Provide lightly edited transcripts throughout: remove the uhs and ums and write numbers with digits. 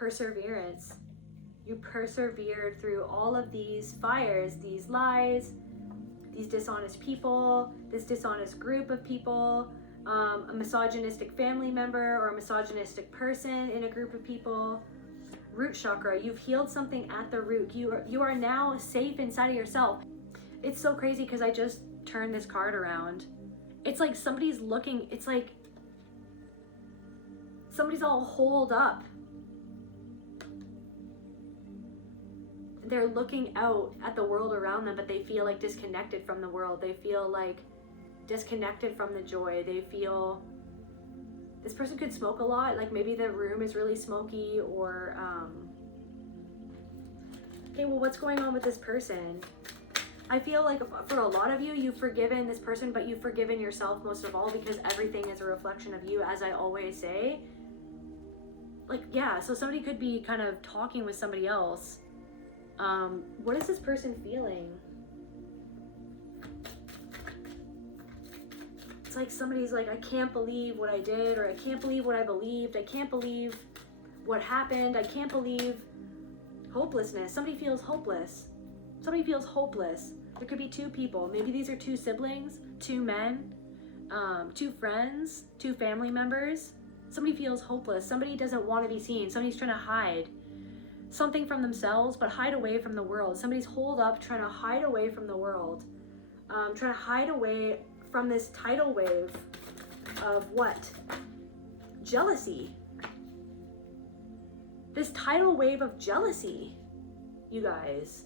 perseverance. You persevered through all of these fires, these lies, these dishonest people, this dishonest group of people, a misogynistic family member or a misogynistic person in a group of people. Root chakra, you've healed something at the root. You are now safe inside of yourself. It's so crazy because I just turned this card around. It's like somebody's looking, it's like somebody's all holed up. They're looking out at the world around them, but they feel like disconnected from the world. They feel like disconnected from the joy. They feel, this person could smoke a lot, like maybe the room is really smoky, or okay, well, what's going on with this person? I feel like for a lot of you, you've forgiven this person, but you've forgiven yourself most of all, because everything is a reflection of you, as I always say. Like, yeah, so somebody could be kind of talking with somebody else. What is this person feeling? It's like somebody's like, I can't believe what I did, or I can't believe what I believed. I can't believe what happened. I can't believe hopelessness. Somebody feels hopeless. Somebody feels hopeless. There could be two people. Maybe these are two siblings, two men, two friends, two family members. Somebody feels hopeless. Somebody doesn't want to be seen. Somebody's trying to hide something from themselves, but hide away from the world. Somebody's holed up trying to hide away from the world, trying to hide away from this tidal wave of what? Jealousy. This tidal wave of jealousy, you guys.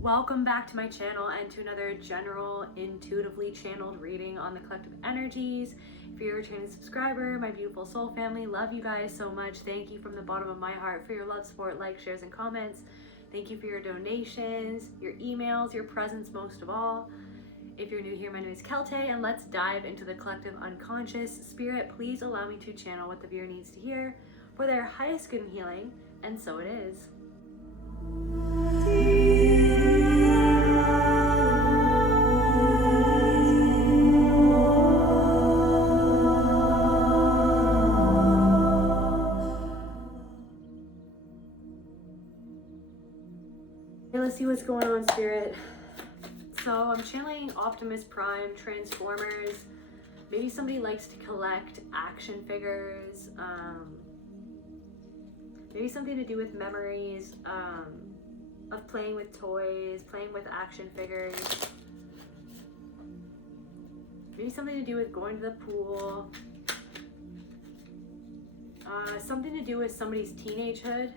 Welcome back to my channel and to another general, intuitively channeled reading on the collective energies. If you're a returning subscriber, my beautiful soul family, love you guys so much. Thank you from the bottom of my heart for your love, support, likes, shares, and comments. Thank you for your donations, your emails, your presence most of all. If you're new here, my name is Celtae, and let's dive into the collective unconscious. Spirit, please allow me to channel what the viewer needs to hear for their highest good and healing, and so it is. Okay, let's see what's going on, Spirit. So I'm channeling Optimus Prime, Transformers. Maybe somebody likes to collect action figures. Maybe something to do with memories of playing with toys, playing with action figures. Maybe something to do with going to the pool. Something to do with somebody's teenagehood.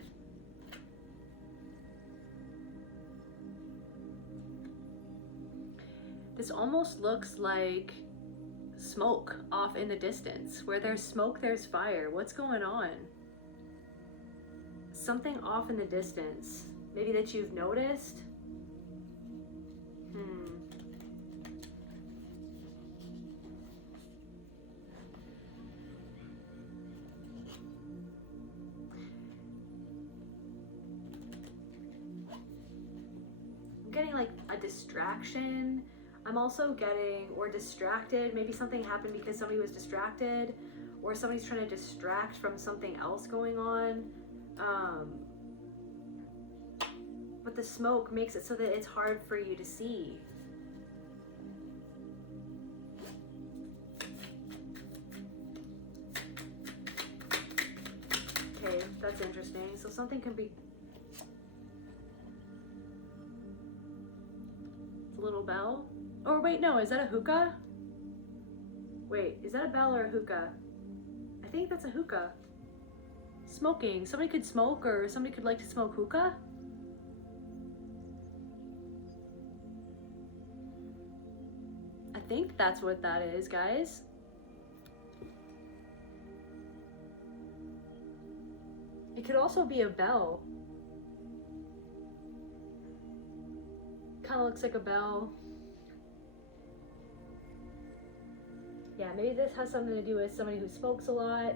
This almost looks like smoke off in the distance. Where there's smoke, there's fire. What's going on? Something off in the distance. Maybe that you've noticed. I'm getting like a distraction. I'm also getting, or distracted. Maybe something happened because somebody was distracted, or somebody's trying to distract from something else going on. But the smoke makes it so that it's hard for you to see. Okay, that's interesting. So something can be... It's a little bell. Or wait, no, is that a hookah? Wait, is that a bell or a hookah? I think that's a hookah. Smoking. Somebody could smoke, or somebody could like to smoke hookah. I think that's what that is, guys. It could also be a bell. Kind of looks like a bell. Yeah, maybe this has something to do with somebody who smokes a lot.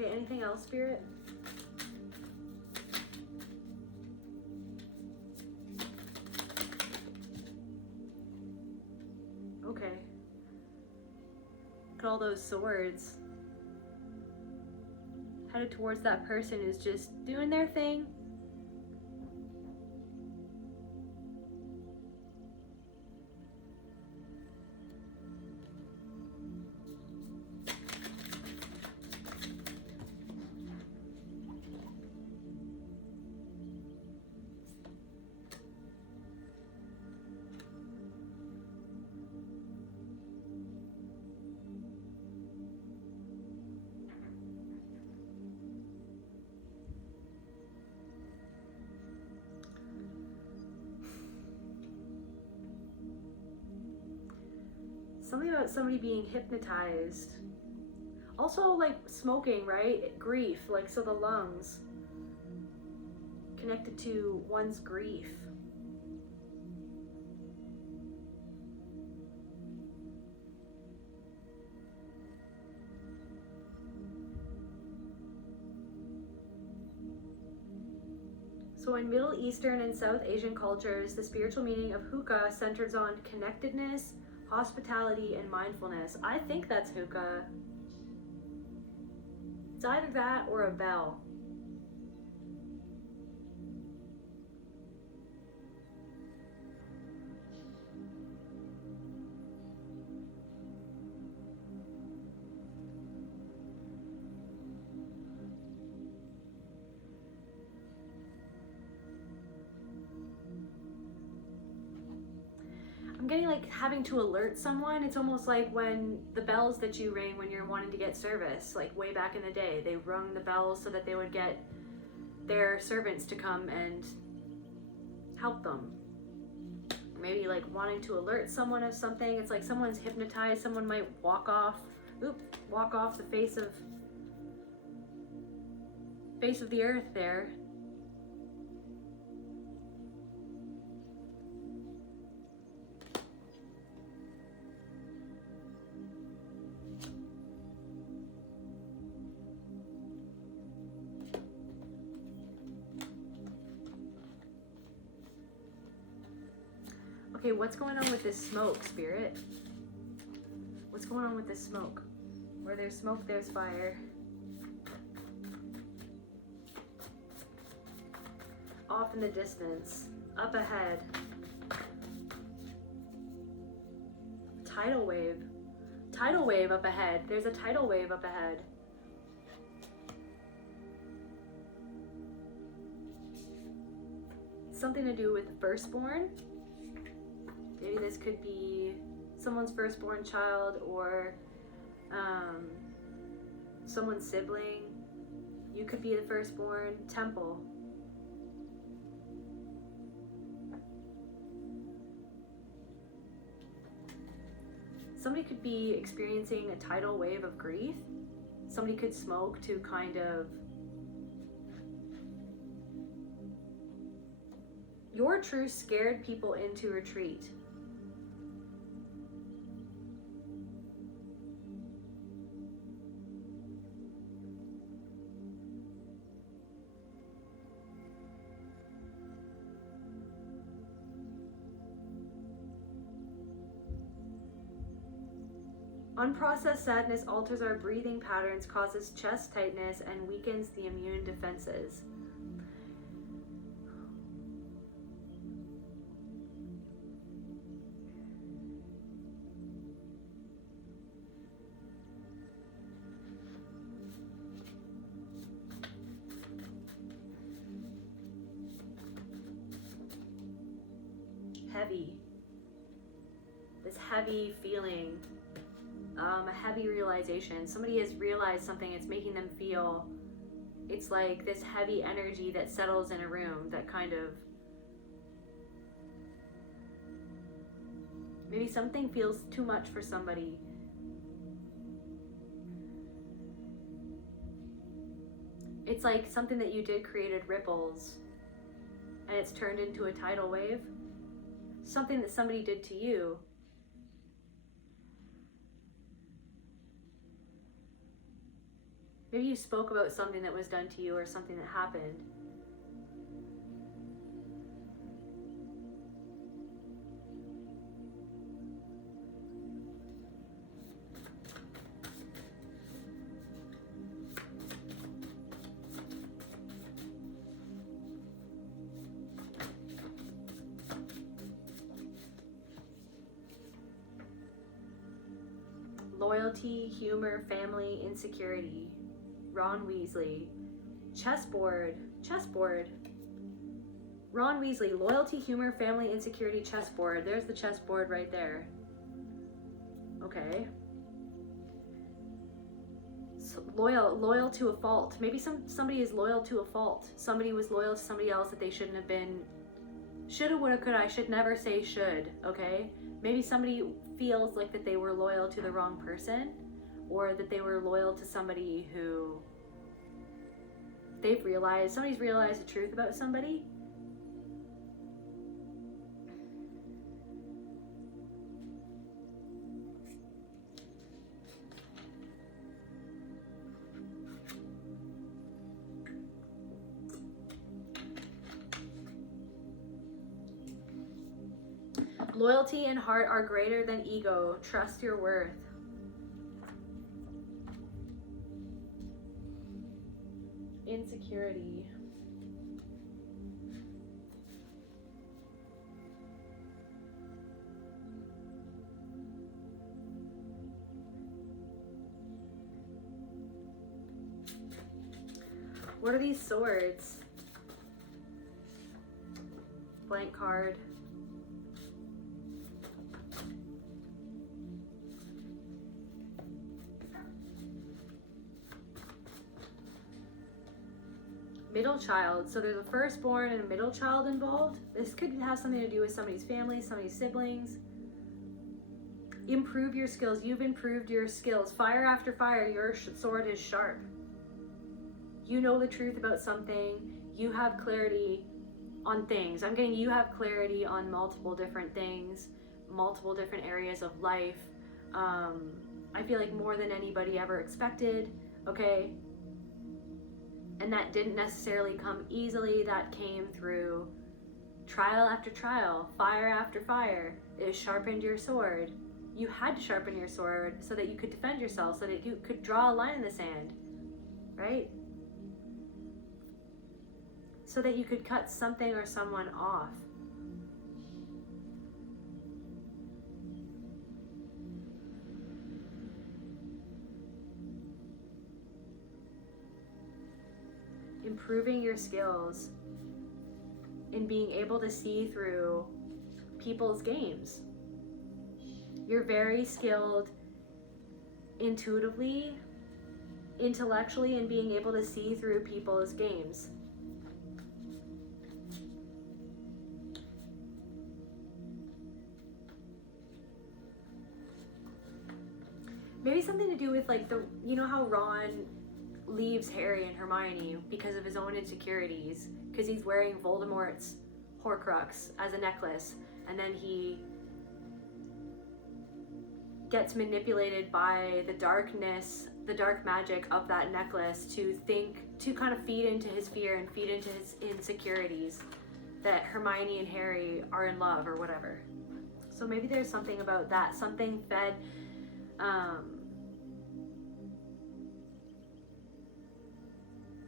Okay, anything else, Spirit? Okay. Look at all those swords. Headed towards that person who's just doing their thing. Something about somebody being hypnotized. Also, like smoking, right? Grief, like, so the lungs connected to one's grief. So in Middle Eastern and South Asian cultures, the spiritual meaning of hookah centers on connectedness, hospitality, and mindfulness. I think that's hookah. It's either that or a bell. I'm getting like having to alert someone. It's almost like when the bells that you ring when you're wanting to get service, like way back in the day, they rung the bells so that they would get their servants to come and help them. Maybe like wanting to alert someone of something. It's like someone's hypnotized. Someone might walk off the face of the earth there. Okay, what's going on with this smoke, Spirit? What's going on with this smoke? Where there's smoke, there's fire. Off in the distance, up ahead. Tidal wave. Tidal wave up ahead. There's a tidal wave up ahead. Something to do with the firstborn. Maybe this could be someone's firstborn child or someone's sibling. You could be the firstborn. Temple. Somebody could be experiencing a tidal wave of grief. Somebody could smoke to kind of... Your truth scared people into retreat. Unprocessed sadness alters our breathing patterns, causes chest tightness, and weakens the immune defenses. Heavy. This heavy feeling. A heavy realization. Somebody has realized something. It's making them feel, it's like this heavy energy that settles in a room that kind of, maybe something feels too much for somebody. It's like something that you did created ripples and it's turned into a tidal wave. Something that somebody did to you. Maybe you spoke about something that was done to you or something that happened. Loyalty, humor, family, insecurity. Ron Weasley. Chessboard. Ron Weasley. Loyalty, humor, family, insecurity, chessboard. There's the chessboard right there. Okay. So loyal to a fault. Maybe somebody is loyal to a fault. Somebody was loyal to somebody else that they shouldn't have been. Shoulda, woulda, coulda. I should never say should, okay? Maybe somebody feels like that they were loyal to the wrong person, or that they were loyal to somebody who somebody's realized the truth about somebody. Loyalty and heart are greater than ego. Trust your worth. Insecurity. What are these swords? Blank card. Middle child. So there's a firstborn and a middle child involved. This could have something to do with somebody's family, somebody's siblings. Improve your skills. You've improved your skills. Fire after fire, your sword is sharp. You know the truth about something. You have clarity on things. I'm getting you have clarity on multiple different things, multiple different areas of life. I feel like more than anybody ever expected, okay? And that didn't necessarily come easily. That came through trial after trial, fire after fire. It sharpened your sword. You had to sharpen your sword so that you could defend yourself, so that you could draw a line in the sand, right? So that you could cut something or someone off. Improving your skills in being able to see through people's games. You're very skilled intuitively, intellectually, in being able to see through people's games. Maybe something to do with like you know how Ron leaves Harry and Hermione because of his own insecurities, because he's wearing Voldemort's Horcrux as a necklace, and then he gets manipulated by the darkness, the dark magic of that necklace to kind of feed into his fear and feed into his insecurities that Hermione and Harry are in love or whatever. So maybe there's something about that, something fed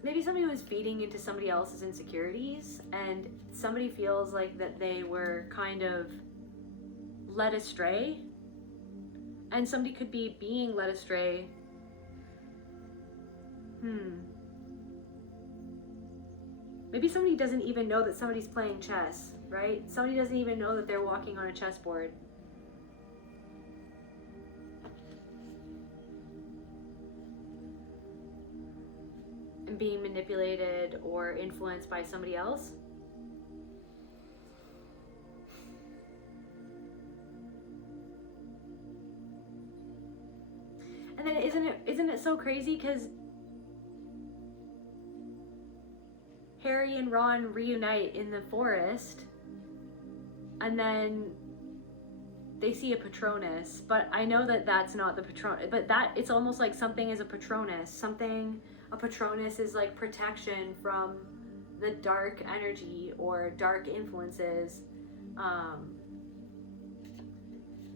maybe somebody was feeding into somebody else's insecurities, and somebody feels like that they were kind of led astray, and somebody could be being led astray. Maybe somebody doesn't even know that somebody's playing chess, right? Somebody doesn't even know that they're walking on a chessboard. And being manipulated or influenced by somebody else. And then isn't it so crazy, because Harry and Ron reunite in the forest, and then they see a Patronus, but I know that that's not the Patronus, but that it's almost like something is a Patronus. A Patronus is like protection from the dark energy or dark influences,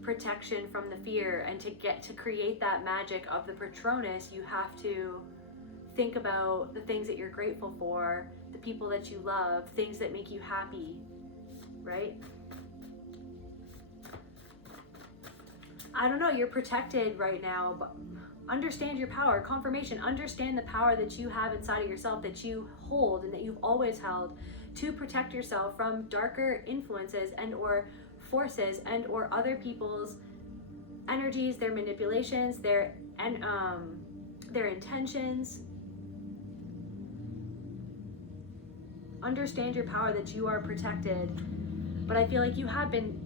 protection from the fear. And to create that magic of the Patronus, you have to think about the things that you're grateful for, the people that you love, things that make you happy, right? I don't know, you're protected right now, but understand your power. Confirmation, understand the power that you have inside of yourself, that you hold and that you've always held, to protect yourself from darker influences and or forces and or other people's energies, their manipulations, their intentions. Understand your power, that you are protected. But I feel like you have been,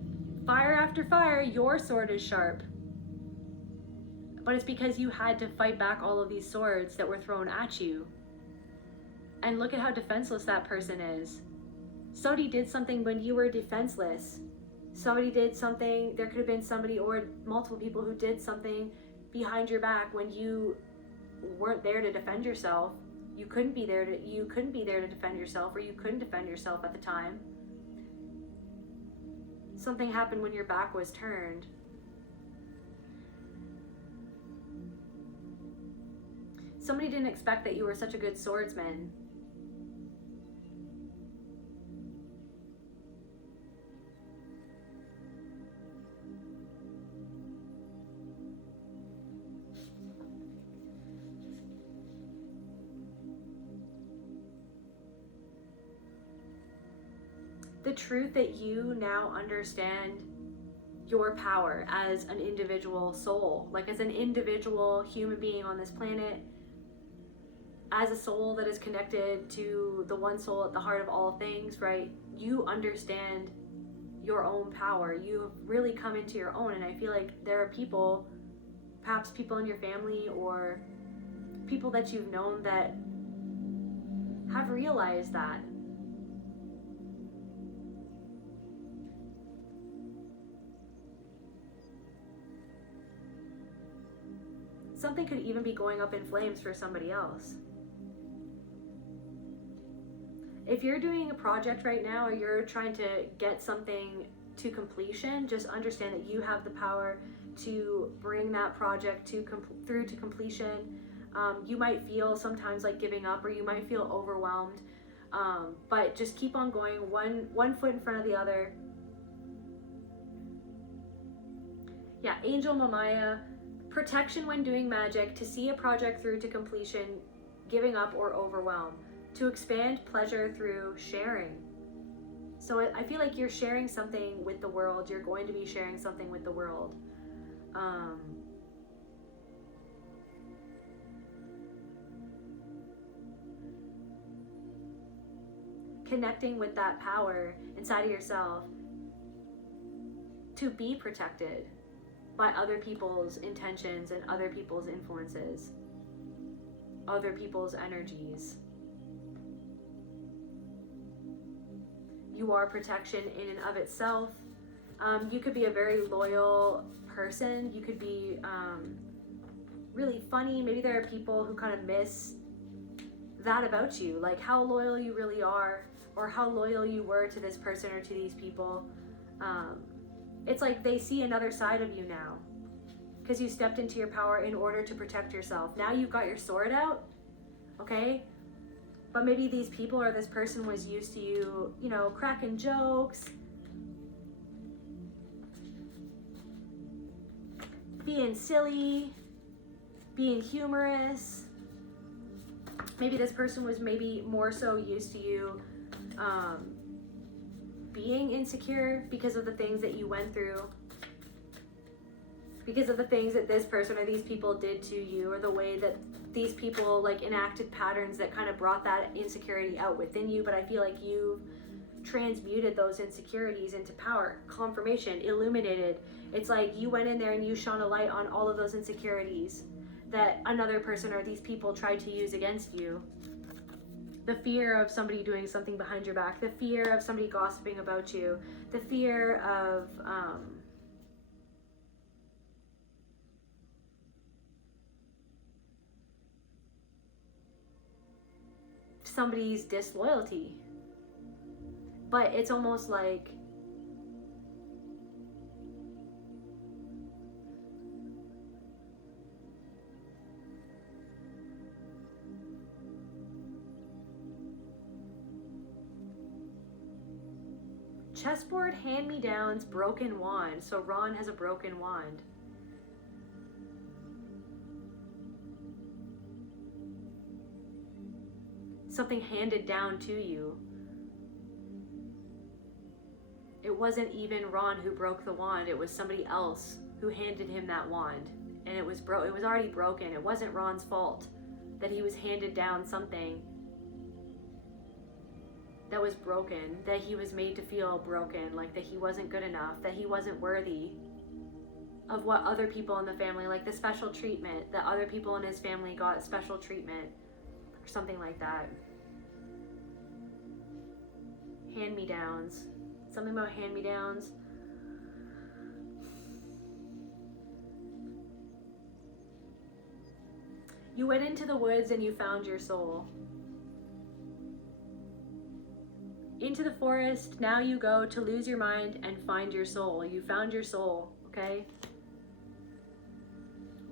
fire after fire, your sword is sharp. But it's because you had to fight back all of these swords that were thrown at you. And look at how defenseless that person is. Somebody did something when you were defenseless. Somebody did something, there could have been somebody or multiple people who did something behind your back when you weren't there to defend yourself. You couldn't be there to defend yourself, or you couldn't defend yourself at the time. Something happened when your back was turned. Somebody didn't expect that you were such a good swordsman. The truth that you now understand your power as an individual soul, like as an individual human being on this planet, as a soul that is connected to the one soul at the heart of all things, right? You understand your own power. You've really come into your own. And I feel like there are people, perhaps people in your family or people that you've known, that have realized that. Something could even be going up in flames for somebody else. If you're doing a project right now, or you're trying to get something to completion, just understand that you have the power to bring that project through to completion. You might feel sometimes like giving up, or you might feel overwhelmed, but just keep on going, one foot in front of the other. Yeah, Angel Mamaya. Protection when doing magic, to see a project through to completion, giving up or overwhelm, to expand pleasure through sharing. So I feel like you're sharing something with the world. You're going to be sharing something with the world. Connecting with that power inside of yourself to be protected by other people's intentions and other people's influences, other people's energies. You are protection in and of itself. You could be a very loyal person. You could be really funny. Maybe there are people who kind of miss that about you, like how loyal you really are, or how loyal you were to this person or to these people. It's like they see another side of you now, because you stepped into your power in order to protect yourself. Now you've got your sword out, okay? But maybe these people or this person was used to you, cracking jokes, being silly, being humorous. Maybe this person was maybe more so used to you being insecure because of the things that you went through, because of the things that this person or these people did to you, or the way that these people like enacted patterns that kind of brought that insecurity out within you. But I feel like you've transmuted those insecurities into power, confirmation, illuminated. It's like you went in there and you shone a light on all of those insecurities that another person or these people tried to use against you. The fear of somebody doing something behind your back, the fear of somebody gossiping about you, the fear of somebody's disloyalty. But it's almost like chessboard, hand-me-downs, broken wand. So Ron has a broken wand. Something handed down to you. It wasn't even Ron who broke the wand. It was somebody else who handed him that wand. And it was already broken. It wasn't Ron's fault that he was handed down something that was broken, that he was made to feel broken, like that he wasn't good enough, that he wasn't worthy of what other people in the family, like the special treatment, that other people in his family got special treatment or something like that. Hand-me-downs. Something about hand-me-downs. You went into the woods and you found your soul. Into the forest, now you go to lose your mind and find your soul. You found your soul, okay?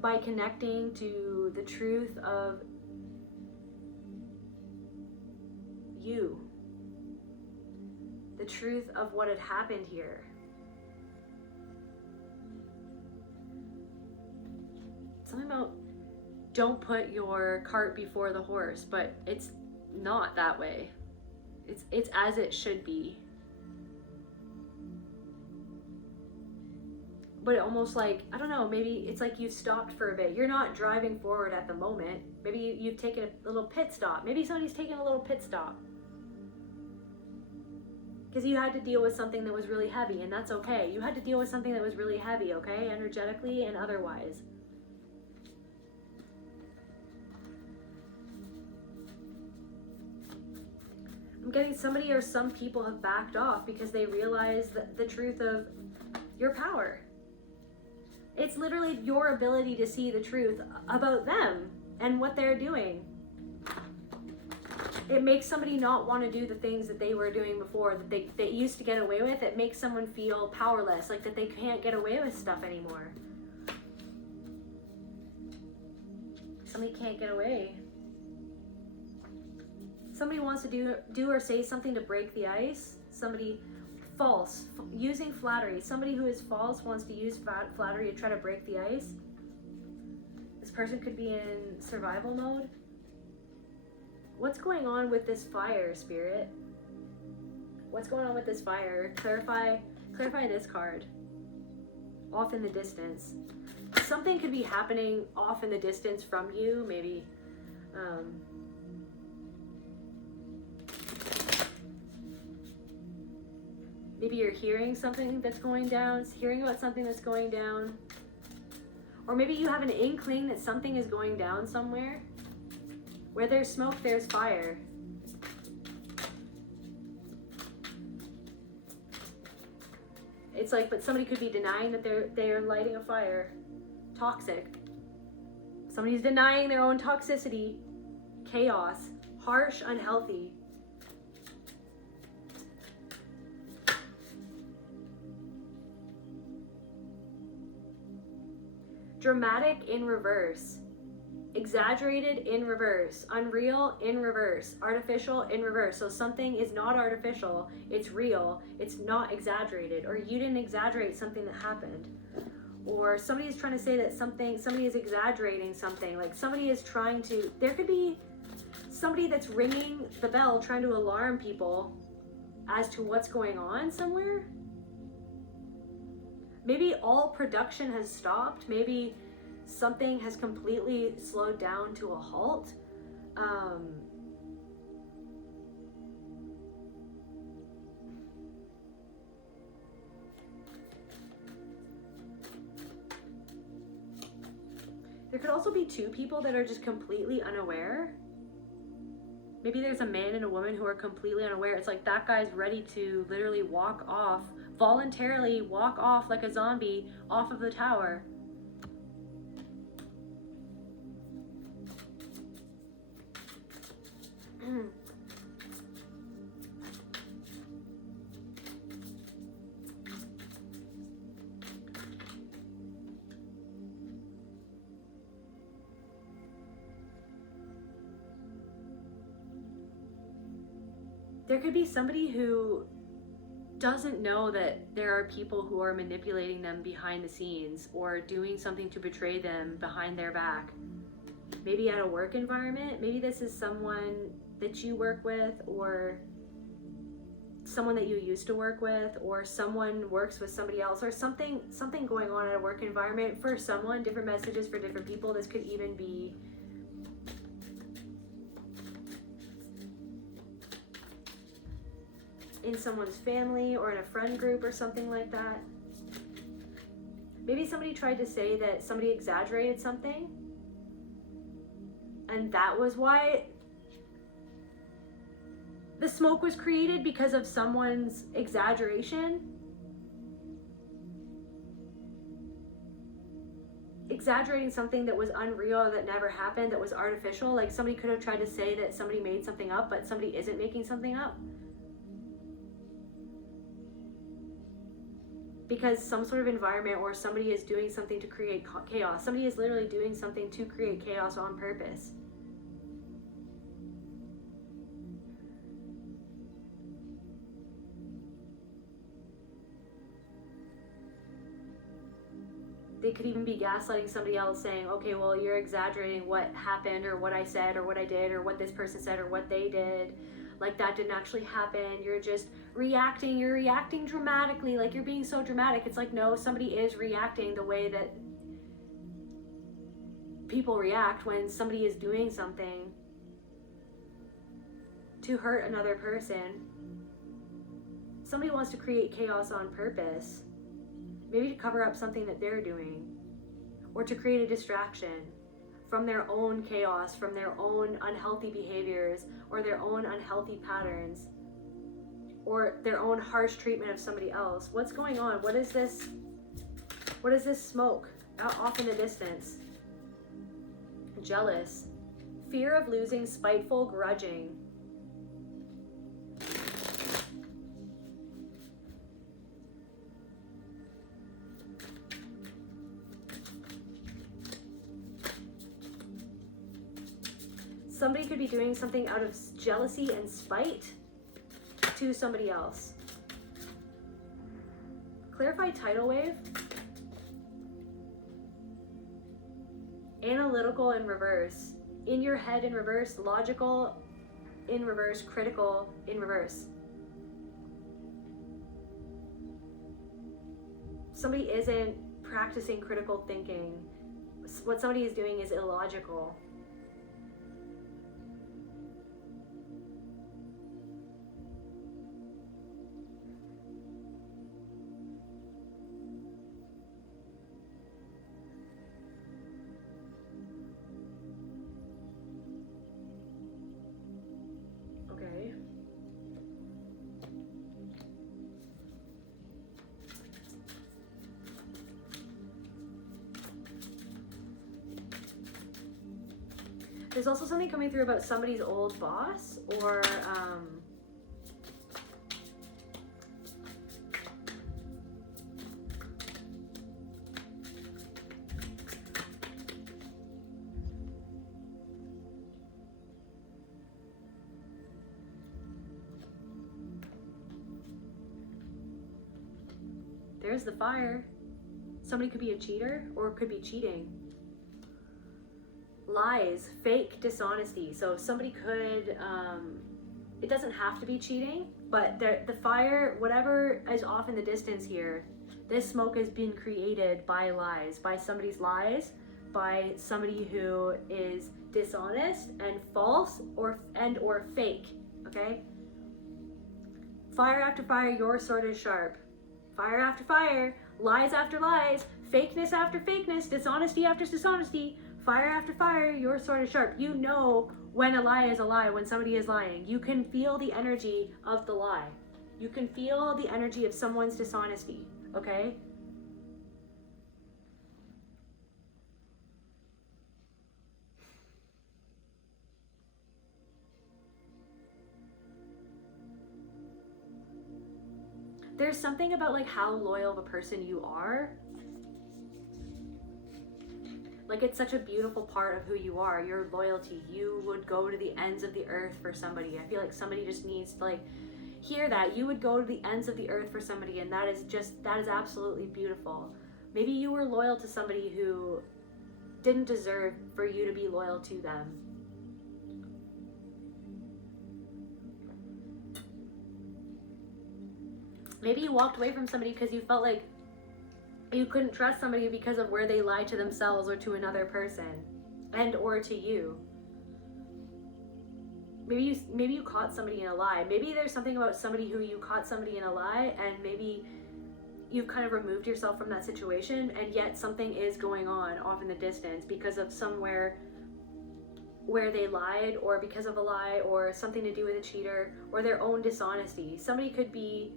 By connecting to the truth of you. The truth of what had happened here. Something about don't put your cart before the horse, but it's not that way. It's as it should be. But almost like, I don't know, maybe it's like you've stopped for a bit. You're not driving forward at the moment. Maybe you've taken a little pit stop. Maybe somebody's taken a little pit stop. Because you had to deal with something that was really heavy, and that's okay. You had to deal with something that was really heavy, okay? Energetically and otherwise. I'm getting somebody or some people have backed off because they realize the truth of your power. It's literally your ability to see the truth about them and what they're doing. It makes somebody not want to do the things that they were doing before, that they used to get away with. It makes someone feel powerless, like that they can't get away with stuff anymore. Somebody can't get away. Somebody wants to do or say something to break the ice. Somebody false, using flattery. Somebody who is false wants to use flattery to try to break the ice. This person could be in survival mode. What's going on with this fire, Spirit? What's going on with this fire? Clarify this card. Off in the distance. Something could be happening off in the distance from you, maybe. Maybe you're hearing something that's going down, hearing about something that's going down. Or maybe you have an inkling that something is going down somewhere. Where there's smoke, there's fire. It's like, but somebody could be denying that they're lighting a fire. Toxic. Somebody's denying their own toxicity. Chaos. Harsh, unhealthy. Dramatic in reverse. Exaggerated in reverse. Unreal in reverse. Artificial in reverse. So something is not artificial, it's real, it's not exaggerated. Or you didn't exaggerate something that happened. Or somebody is trying to say that somebody is exaggerating something. Like somebody is trying to, there could be somebody that's ringing the bell trying to alarm people as to what's going on somewhere. Maybe all production has stopped. Maybe something has completely slowed down to a halt. There could also be two people that are just completely unaware. Maybe there's a man and a woman who are completely unaware. It's like that guy's ready to literally walk off, voluntarily walk off like a zombie off of the tower. There could be somebody who doesn't know that there are people who are manipulating them behind the scenes or doing something to betray them behind their back. Maybe at a work environment. Maybe this is someone that you work with, or someone that you used to work with, or someone works with somebody else, or something going on at a work environment for someone. Different messages for different people. This could even be in someone's family or in a friend group or something like that. Maybe somebody tried to say that somebody exaggerated something, and that was why the smoke was created, because of someone's exaggeration. Exaggerating something that was unreal, that never happened, that was artificial. Like somebody could have tried to say that somebody made something up, but somebody isn't making something up. Because some sort of environment or somebody is doing something to create chaos. Somebody is literally doing something to create chaos on purpose. They could even be gaslighting somebody else, saying, okay, well, you're exaggerating what happened or what I said or what I did or what this person said or what they did. Like that didn't actually happen. You're just reacting. You're reacting dramatically. Like you're being so dramatic. It's like, no, somebody is reacting the way that people react when somebody is doing something to hurt another person. Somebody wants to create chaos on purpose. Maybe to cover up something that they're doing, or to create a distraction from their own chaos, from their own unhealthy behaviors, or their own unhealthy patterns, or their own harsh treatment of somebody else. What's going on? What is this? What is this smoke out off in the distance? Jealous, fear of losing, spiteful, grudging. Somebody could be doing something out of jealousy and spite to somebody else. Clarify tidal wave. Analytical in reverse. In your head in reverse. Logical in reverse. Critical in reverse. Somebody isn't practicing critical thinking. What somebody is doing is illogical. There's also something coming through about somebody's old boss, or there's the fire. Somebody could be a cheater, or could be cheating. Lies, fake dishonesty. So somebody could, it doesn't have to be cheating, but the fire, whatever is off in the distance here, this smoke has been created by lies, by somebody's lies, by somebody who is dishonest and false or fake, okay? Fire after fire, your sword is sharp. Fire after fire, lies after lies, fakeness after fakeness, dishonesty after dishonesty. Fire after fire, your sword is sharp. You know when a lie is a lie, when somebody is lying. You can feel the energy of the lie. You can feel the energy of someone's dishonesty, okay? There's something about like how loyal of a person you are Like, it's such a beautiful part of who you are, your loyalty. You would go to the ends of the earth for somebody. I feel like somebody just needs to like hear that. You would go to the ends of the earth for somebody, and that is absolutely beautiful. Maybe you were loyal to somebody who didn't deserve for you to be loyal to them. Maybe you walked away from somebody because you felt like you couldn't trust somebody because of where they lied to themselves or to another person, and or to you. Maybe you caught somebody in a lie. Maybe there's something about somebody who you caught somebody in a lie, and maybe you've kind of removed yourself from that situation, and yet something is going on off in the distance because of somewhere where they lied, or because of a lie, or something to do with a cheater, or their own dishonesty. Somebody could be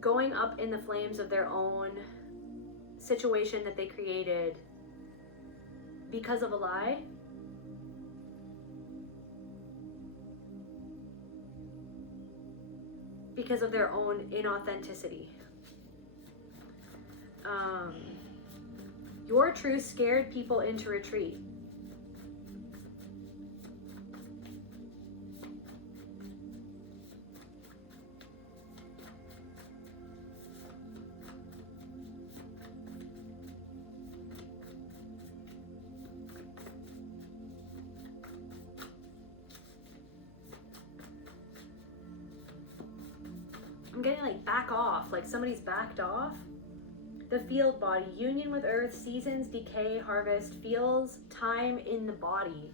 going up in the flames of their own situation that they created because of a lie. Because of their own inauthenticity. Your truth scared people into retreat. I'm getting like back off, like somebody's backed off. The field body, union with earth, seasons, decay, harvest, feels time in the body.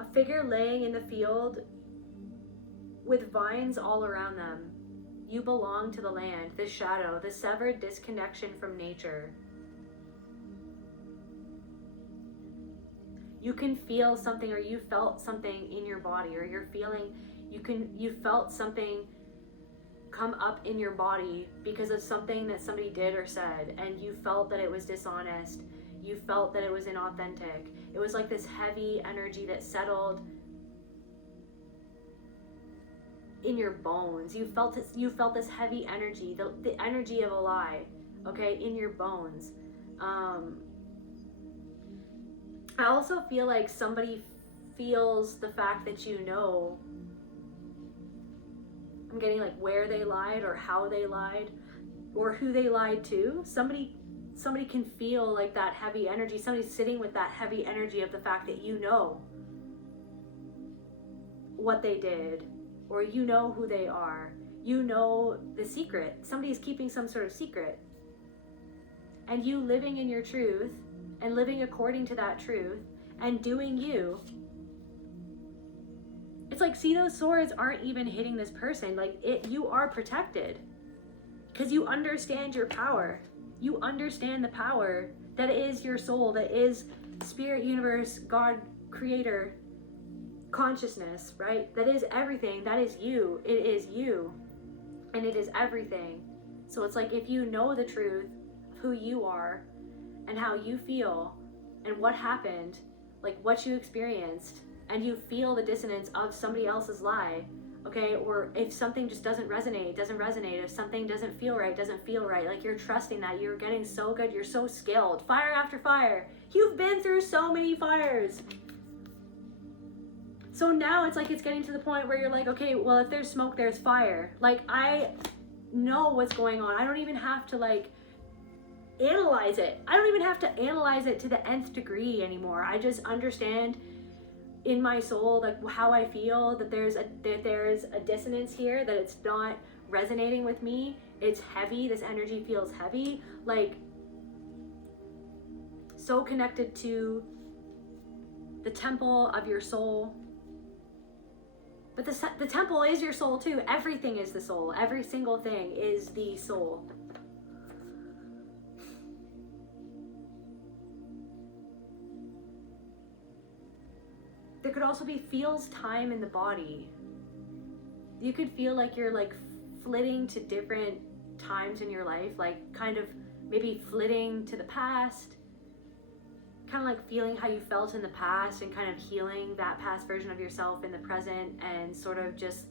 A figure laying in the field with vines all around them. You belong to the land, the shadow, the severed disconnection from nature. You can feel something, or you felt something in your body, or you're feeling, you felt something come up in your body because of something that somebody did or said, and you felt that it was dishonest. You felt that it was inauthentic. It was like this heavy energy that settled in your bones. You felt this heavy energy, the energy of a lie, okay, in your bones. I also feel like somebody feels the fact that you know. I'm getting like where they lied, or how they lied, or who they lied to. Somebody can feel like that heavy energy. Somebody's sitting with that heavy energy of the fact that you know what they did, or you know who they are. You know the secret. Somebody's keeping some sort of secret. And you living in your truth and living according to that truth and doing you. It's like, see, those swords aren't even hitting this person. Like, you are protected because you understand your power. You understand the power that is your soul, that is spirit, universe, God, creator, consciousness, right? That is everything. That is you. It is you. And it is everything. So it's like, if you know the truth of who you are and how you feel and what happened, like what you experienced, and you feel the dissonance of somebody else's lie, okay? Or if something just doesn't resonate. If something doesn't feel right, like you're trusting that, you're getting so good, you're so skilled. Fire after fire. You've been through so many fires. So now it's like, it's getting to the point where you're like, okay, well, if there's smoke, there's fire. Like, I know what's going on. I don't even have to like analyze it. I don't even have to analyze it to the nth degree anymore. I just understand in my soul, like how I feel, that there's a dissonance here, that it's not resonating with me. It's heavy. This energy feels heavy, like so connected to the temple of your soul. But the temple is your soul too. Everything is the soul. Every single thing is the soul. There could also be feels time in the body. You could feel like you're like flitting to different times in your life, like kind of maybe flitting to the past, kind of like feeling how you felt in the past and kind of healing that past version of yourself in the present, and sort of just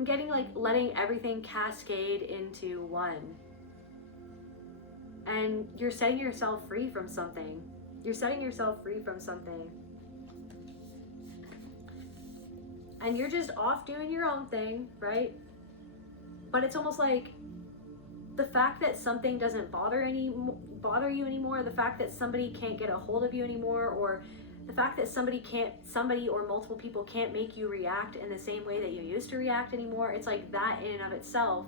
I'm getting like letting everything cascade into one. And you're setting yourself free from something. You're setting yourself free from something. And you're just off doing your own thing, right? But it's almost like the fact that something doesn't bother you anymore, the fact that somebody can't get a hold of you anymore, or the fact that somebody or multiple people can't make you react in the same way that you used to react anymore, it's like that in and of itself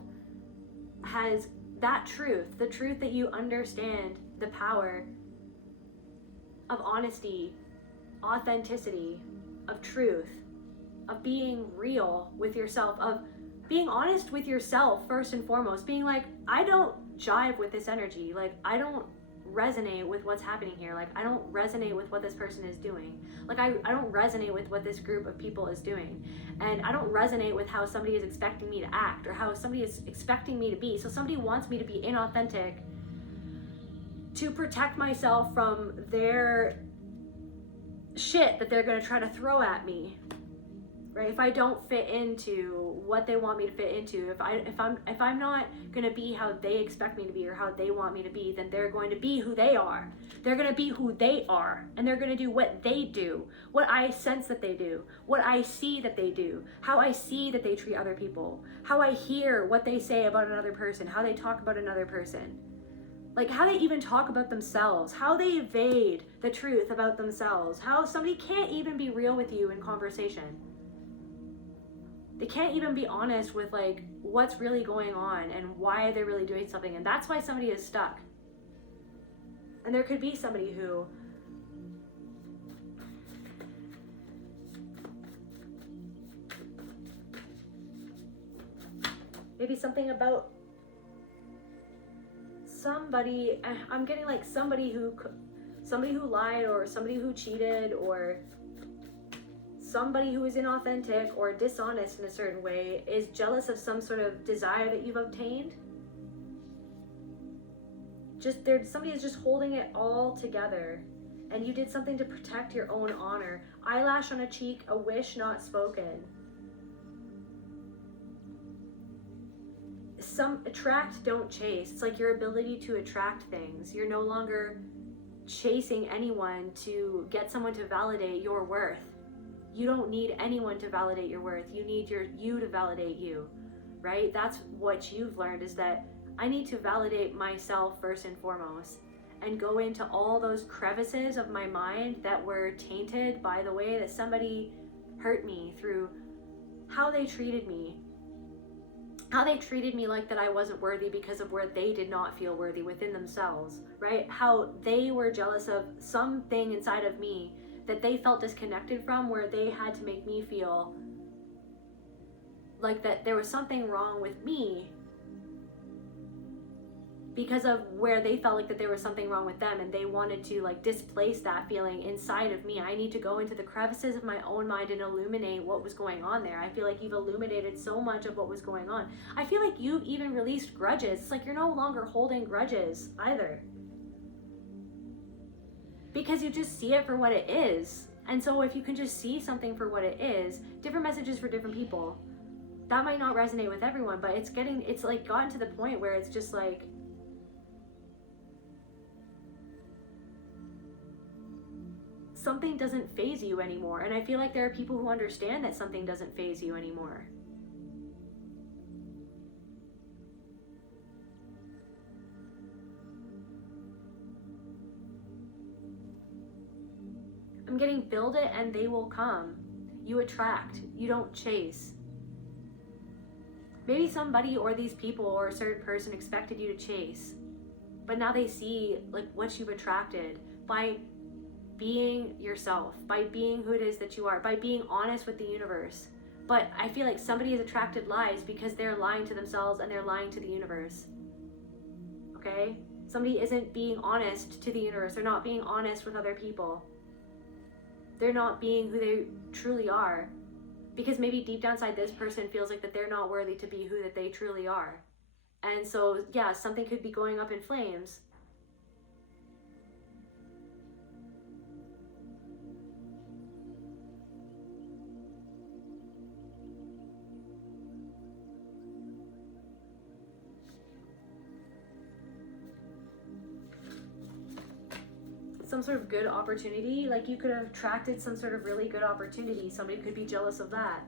has that truth, the truth that you understand the power of honesty, authenticity, of truth, of being real with yourself, of being honest with yourself first and foremost, being like, I don't jive with this energy, like I don't resonate with what's happening here, like I don't resonate with what this person is doing, like I don't resonate with what this group of people is doing, and I don't resonate with how somebody is expecting me to act or how somebody is expecting me to be. So somebody wants me to be inauthentic to protect myself from their shit that they're going to try to throw at me, right? If I don't fit into what they want me to fit into, if I'm not going to be how they expect me to be or how they want me to be, then they're going to be who they are. They're going to be who they are, and they're going to do what they do, what I sense that they do, what I see that they do, how I see that they treat other people, how I hear what they say about another person, how they talk about another person, like how they even talk about themselves, how they evade the truth about themselves, how somebody can't even be real with you in conversation. They can't even be honest with like what's really going on and why they're really doing something. And that's why somebody is stuck. And there could be somebody who maybe something about somebody, I'm getting like somebody who lied, or somebody who cheated, or somebody who is inauthentic or dishonest in a certain way is jealous of some sort of desire that you've obtained. Somebody is just holding it all together, and you did something to protect your own honor. Eyelash on a cheek, a wish not spoken. Attract, don't chase. It's like your ability to attract things. You're no longer chasing anyone to get someone to validate your worth. You don't need anyone to validate your worth. You need you to validate you, right? That's what you've learned, is that I need to validate myself first and foremost, and go into all those crevices of my mind that were tainted by the way that somebody hurt me through how they treated me. How they treated me like that I wasn't worthy because of where they did not feel worthy within themselves, right? How they were jealous of something inside of me that they felt disconnected from, where they had to make me feel like that there was something wrong with me because of where they felt like that there was something wrong with them, and they wanted to like displace that feeling inside of me. I need to go into the crevices of my own mind and illuminate what was going on there. I feel like you've illuminated so much of what was going on. I feel like you've even released grudges. It's like you're no longer holding grudges either, because you just see it for what it is. And so if you can just see something for what it is, different messages for different people. That might not resonate with everyone, but it's like gotten to the point where it's just like, something doesn't faze you anymore. And I feel like there are people who understand that something doesn't faze you anymore. I'm getting build it and they will come. You attract, you don't chase. Maybe somebody or these people or a certain person expected you to chase, but now they see like what you've attracted by being yourself, by being who it is that you are, by being honest with the universe. But I feel like somebody has attracted lies because they're lying to themselves and they're lying to the universe. Okay? Somebody isn't being honest to the universe. They're not being honest with other people. They're not being who they truly are, because maybe deep down inside this person feels like that they're not worthy to be who that they truly are. And so, yeah, something could be going up in flames. some sort of good opportunity. Like you could have attracted some sort of really good opportunity. Somebody could be jealous of that.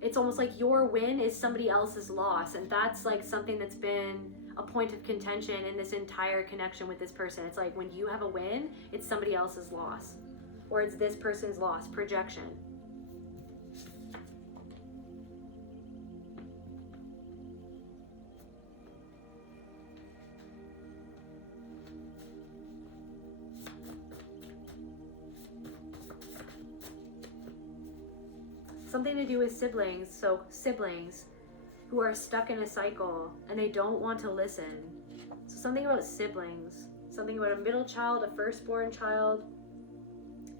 It's almost like your win is somebody else's loss, and that's like something that's been a point of contention in this entire connection with this person. It's like when you have a win, it's somebody else's loss, or it's this person's loss. Projection. Something to do with siblings. So siblings who are stuck in a cycle and they don't want to listen. So something about siblings, something about a middle child, a firstborn child.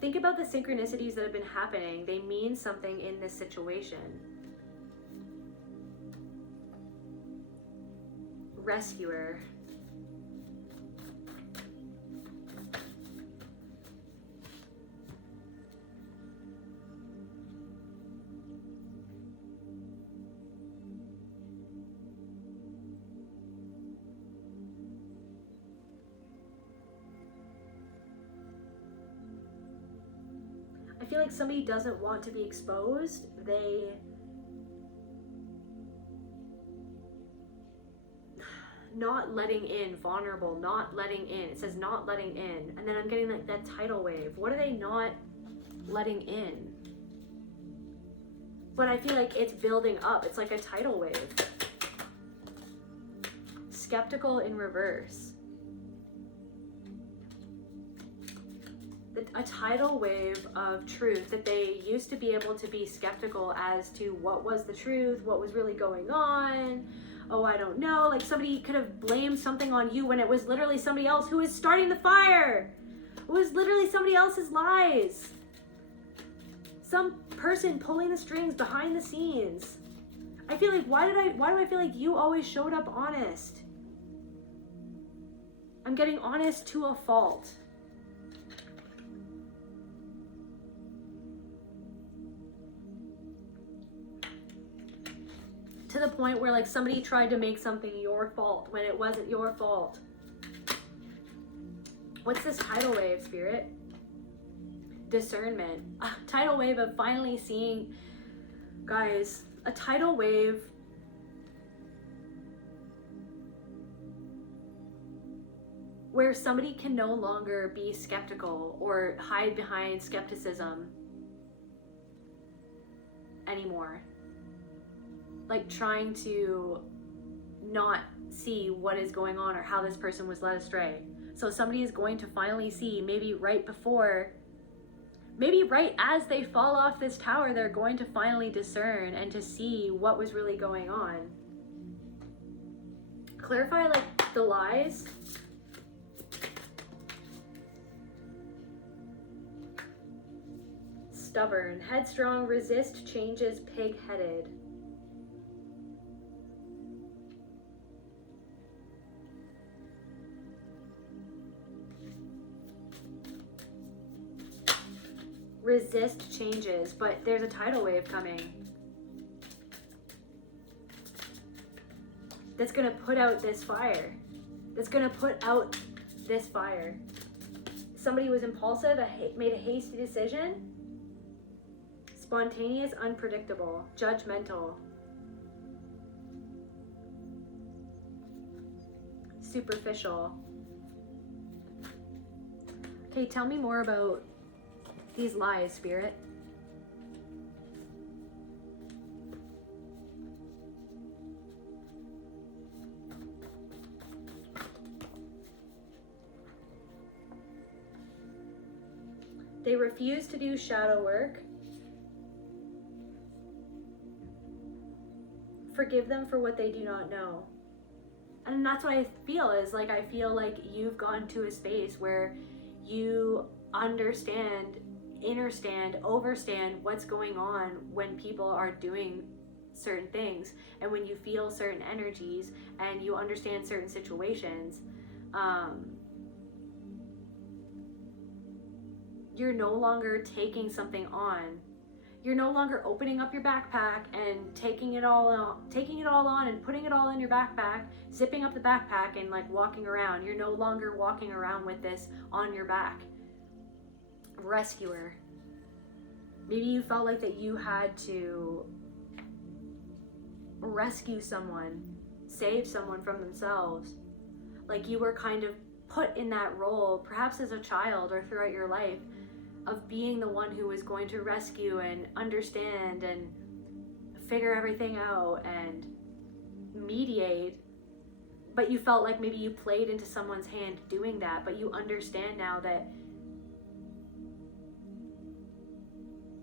Think about the synchronicities that have been happening. They mean something in this situation. Rescuer. I feel like somebody doesn't want to be exposed. They not letting in, vulnerable, not letting in. It says not letting in. And then I'm getting like that tidal wave. What are they not letting in? But I feel like it's building up. It's like a tidal wave. Skeptical in reverse. A tidal wave of truth, that they used to be able to be skeptical as to what was the truth, what was really going on. Oh, I don't know. Like somebody could have blamed something on you when it was literally somebody else who was starting the fire. It was literally somebody else's lies. Some person pulling the strings behind the scenes. I feel like, why do I feel like you always showed up honest? I'm getting honest to a fault. To the point where like somebody tried to make something your fault when it wasn't your fault. What's this tidal wave, Spirit? Discernment. A tidal wave of finally seeing, guys, a tidal wave where somebody can no longer be skeptical or hide behind skepticism anymore. Like trying to not see what is going on or how this person was led astray. So somebody is going to finally see, maybe right as they fall off this tower, they're going to finally discern and to see what was really going on. Clarify like the lies. Stubborn, headstrong, resist changes, pig-headed. Resist changes, but there's a tidal wave coming that's gonna put out this fire. Somebody was impulsive, made a hasty decision. Spontaneous, unpredictable, judgmental. Superficial. Okay, tell me more about these lies, Spirit. They refuse to do shadow work. Forgive them for what they do not know. And that's what I feel is like, I feel like you've gotten to a space where you understand, overstand what's going on when people are doing certain things, and when you feel certain energies and you understand certain situations. You're no longer taking something on. You're no longer opening up your backpack and taking it all on and putting it all in your backpack, zipping up the backpack and like walking around. You're no longer walking around with this on your back. Rescuer. Maybe you felt like that you had to rescue someone, save someone from themselves. Like you were kind of put in that role, perhaps as a child or throughout your life, of being the one who was going to rescue and understand and figure everything out and mediate. But you felt like maybe you played into someone's hand doing that, but you understand now that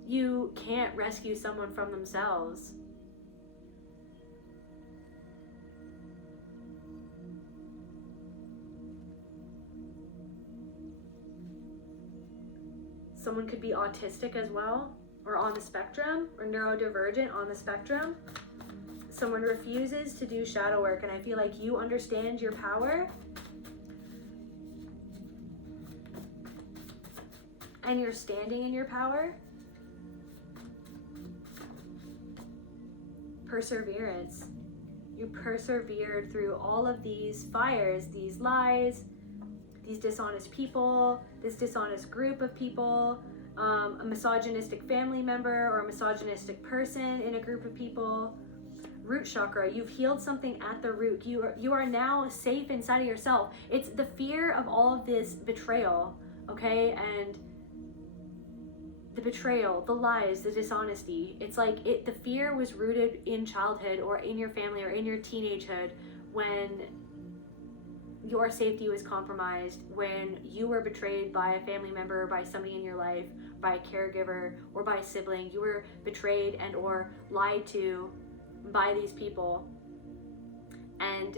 you can't rescue someone from themselves. Someone could be autistic as well, or on the spectrum, or neurodivergent on the spectrum. Someone refuses to do shadow work, and I feel like you understand your power and you're standing in your power. Perseverance. You persevered through all of these fires, these lies, these dishonest people, this dishonest group of people, a misogynistic family member or a misogynistic person in a group of people. Root chakra, you've healed something at the root. You are now safe inside of yourself. It's the fear of all of this betrayal, okay? And the betrayal, the lies, the dishonesty. It's like the fear was rooted in childhood or in your family or in your teenagehood when your safety was compromised, when you were betrayed by a family member, by somebody in your life, by a caregiver, or by a sibling. You were betrayed and or lied to by these people. And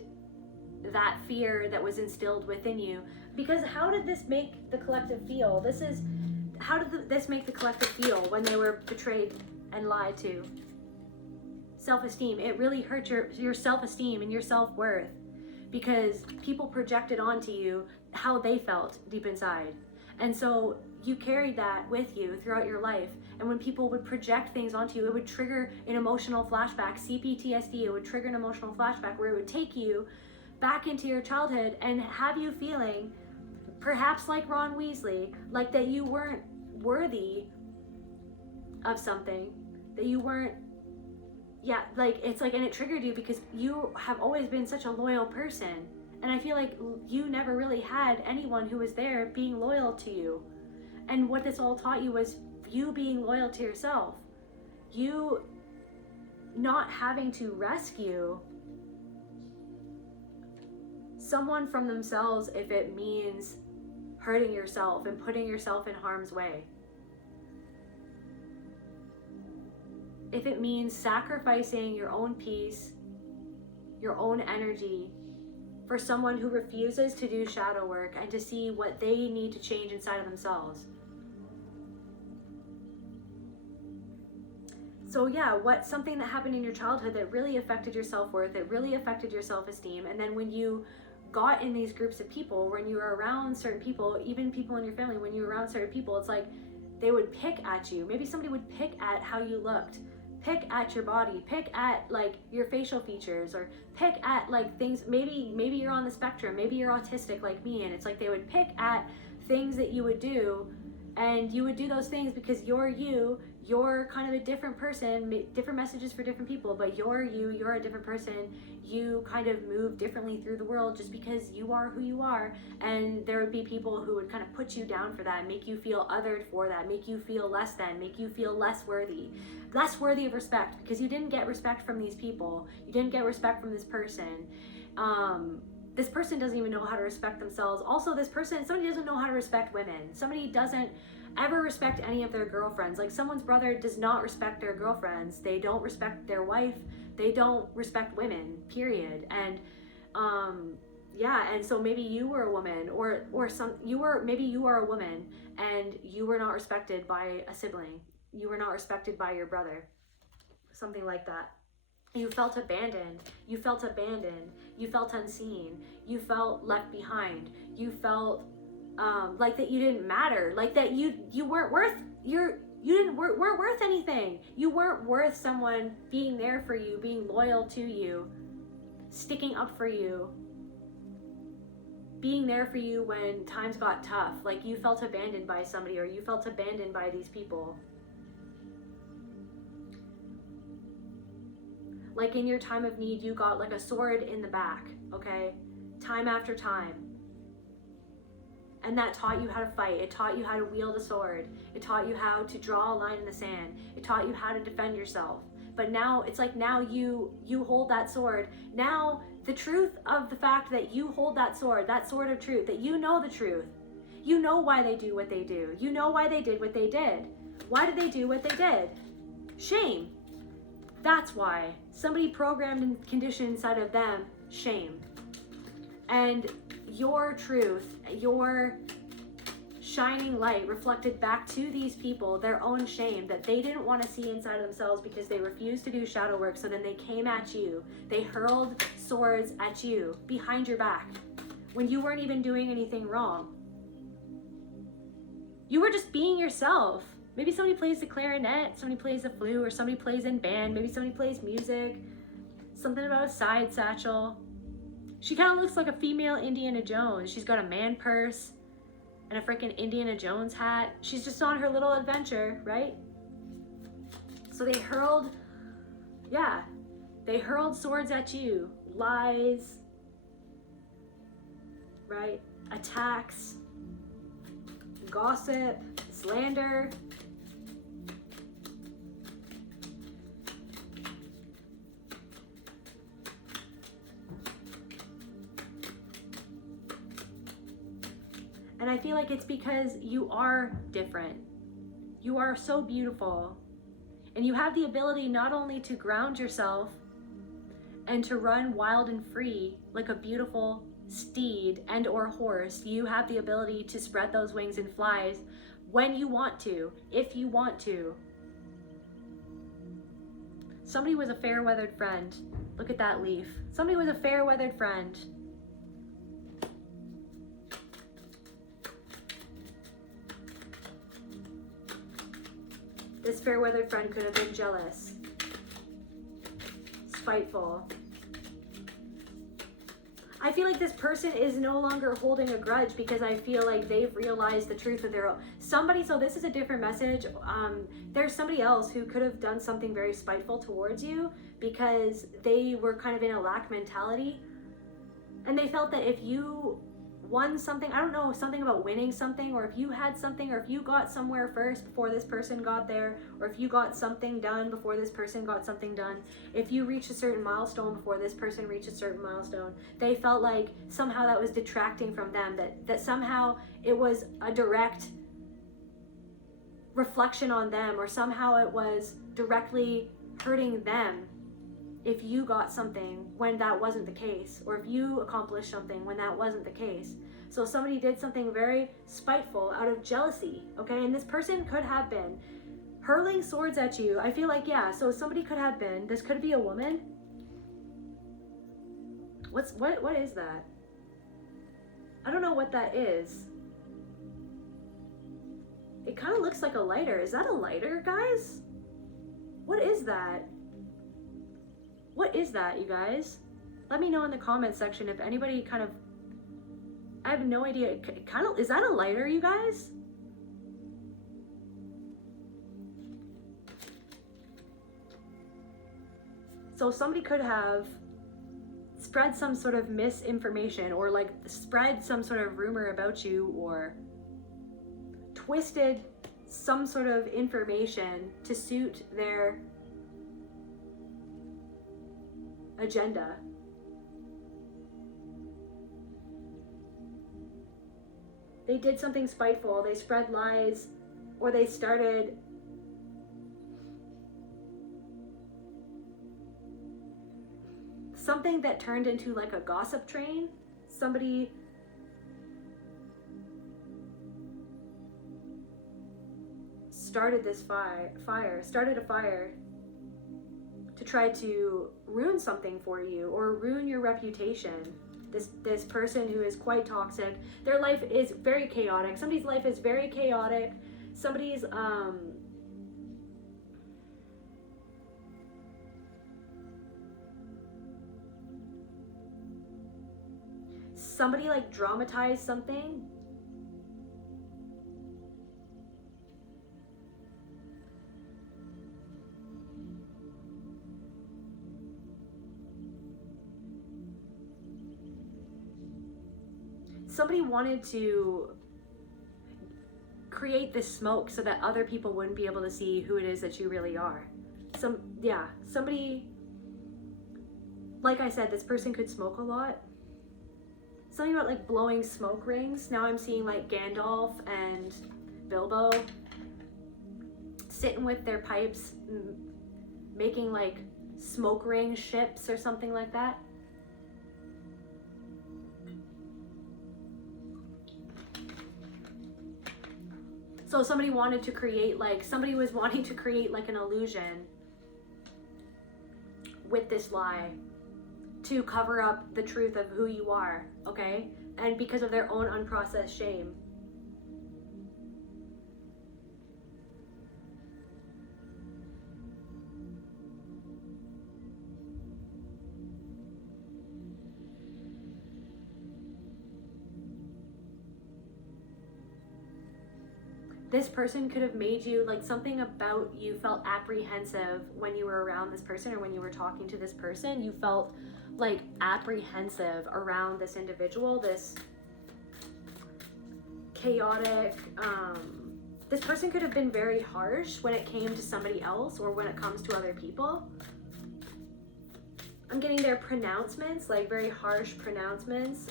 that fear that was instilled within you. Because how did this make the collective feel? How did this make the collective feel when they were betrayed and lied to? Self-esteem. It really hurt your self-esteem and your self-worth, because people projected onto you how they felt deep inside. And so you carried that with you throughout your life. And when people would project things onto you, it would trigger an emotional flashback, CPTSD. It would trigger an emotional flashback where it would take you back into your childhood and have you feeling, perhaps like Ron Weasley, like that you weren't worthy of something, that you weren't, and it triggered you because you have always been such a loyal person. And I feel like you never really had anyone who was there being loyal to you. And what this all taught you was you being loyal to yourself. You not having to rescue someone from themselves if it means hurting yourself and putting yourself in harm's way. If it means sacrificing your own peace, your own energy, for someone who refuses to do shadow work and to see what they need to change inside of themselves. So yeah, something that happened in your childhood that really affected your self-worth, that really affected your self-esteem, and then when you got in these groups of people, when you were around certain people, even people in your family, when you were around certain people, it's like they would pick at you. Maybe somebody would pick at how you looked, pick at your body, pick at like your facial features, or pick at like things. Maybe you're on the spectrum, maybe you're autistic like me, and it's like they would pick at things that you would do, and you would do those things because you're kind of a different person, different messages for different people, but you're a different person. You kind of move differently through the world just because you are who you are. And there would be people who would kind of put you down for that, make you feel othered for that, make you feel less than, make you feel less worthy of respect, because you didn't get respect from these people. You didn't get respect from this person. This person doesn't even know how to respect themselves. Also, somebody doesn't know how to respect women. Somebody doesn't ever respect any of their girlfriends. Like someone's brother does not respect their girlfriends. They don't respect their wife. They don't respect women, period. And and so maybe you were a woman, maybe you are a woman and you were not respected by a sibling. You were not respected by your brother. Something like that. You felt abandoned. You felt unseen. You felt left behind. You felt like that you didn't matter, like that you weren't worth, You weren't worth anything. You weren't worth someone being there for you, being loyal to you, sticking up for you, being there for you when times got tough. Like you felt abandoned by somebody, or you felt abandoned by these people. Like in your time of need, you got like a sword in the back, okay? Time after time. And that taught you how to fight. It taught you how to wield a sword. It taught you how to draw a line in the sand. It taught you how to defend yourself. But now, it's like now you hold that sword. Now, the truth of the fact that you hold that sword of truth, that you know the truth. You know why they do what they do. You know why they did what they did. Why did they do what they did? Shame. That's why. Somebody programmed and conditioned inside of them shame. And your truth, your shining light reflected back to these people their own shame that they didn't want to see inside of themselves because they refused to do shadow work. So then they came at you. They hurled swords at you behind your back when you weren't even doing anything wrong. You were just being yourself. Maybe somebody plays the clarinet, somebody plays the flute, or somebody plays in band, maybe somebody plays music, something about a side satchel. She kind of looks like a female Indiana Jones. She's got a man purse and a freaking Indiana Jones hat. She's just on her little adventure, right? So they hurled swords at you. Lies, right? Attacks, gossip, slander. And I feel like it's because you are different. You are so beautiful. And you have the ability not only to ground yourself and to run wild and free like a beautiful steed and or horse. You have the ability to spread those wings and fly when you want to, if you want to. Somebody was a fair-weathered friend. Look at that leaf. Somebody was a fair-weathered friend. This fair-weathered friend could have been jealous, spiteful. I feel like this person is no longer holding a grudge because I feel like they've realized the truth of their own. So this is a different message. There's somebody else who could have done something very spiteful towards you because they were kind of in a lack mentality. And they felt that if you won something, I don't know, something about winning something, or if you had something, or if you got somewhere first before this person got there, or if you got something done before this person got something done, if you reached a certain milestone before this person reached a certain milestone, they felt like somehow that was detracting from them, that somehow it was a direct reflection on them, or somehow it was directly hurting them if you got something when that wasn't the case, or if you accomplished something when that wasn't the case. So somebody did something very spiteful out of jealousy, okay? And this person could have been hurling swords at you. I feel like, yeah, so somebody could have been, this could be a woman. What is that? I don't know what that is. It kind of looks like a lighter. Is that a lighter, guys? What is that? What is that, you guys? Let me know in the comments section if anybody kind of, I have no idea. Kind of, is that a lighter, you guys? So somebody could have spread some sort of misinformation, or like spread some sort of rumor about you, or twisted some sort of information to suit their agenda. They did something spiteful. They spread lies, or they started something that turned into like a gossip train. Somebody started this started a fire to try to ruin something for you, or ruin your reputation. This person who is quite toxic, their life is very chaotic. Somebody's life is very chaotic. Somebody's somebody like dramatized something. Somebody wanted to create this smoke so that other people wouldn't be able to see who it is that you really are. Somebody, like I said, this person could smoke a lot. Something about like blowing smoke rings. Now I'm seeing like Gandalf and Bilbo sitting with their pipes, making like smoke ring ships or something like that. So somebody wanted to create somebody was wanting to create like an illusion with this lie to cover up the truth of who you are, okay? And because of their own unprocessed shame. This person could have made you, like, something about you felt apprehensive when you were around this person, or when you were talking to this person. You felt like apprehensive around this individual, this chaotic, this person could have been very harsh when it came to somebody else or when it comes to other people. I'm getting their pronouncements, like very harsh pronouncements.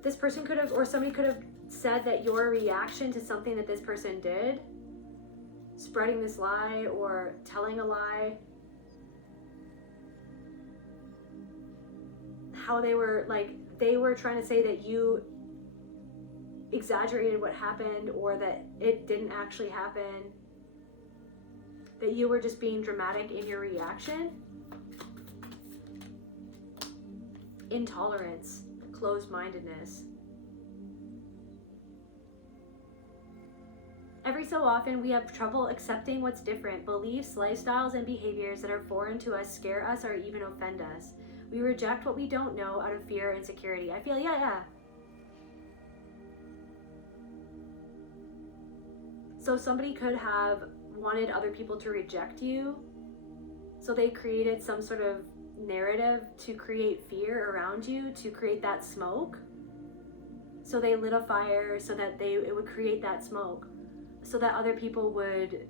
This person could have, or somebody could have said that your reaction to something that this person did, spreading this lie or telling a lie, how they were trying to say that you exaggerated what happened, or that it didn't actually happen, that you were just being dramatic in your reaction. Intolerance. Closed-mindedness. Every so often, we have trouble accepting what's different. Beliefs, lifestyles, and behaviors that are foreign to us scare us or even offend us. We reject what we don't know out of fear and insecurity. I feel, yeah. So somebody could have wanted other people to reject you. So they created some sort of narrative to create fear around you, to create that smoke. So they lit a fire so that it would create that smoke, so that other people would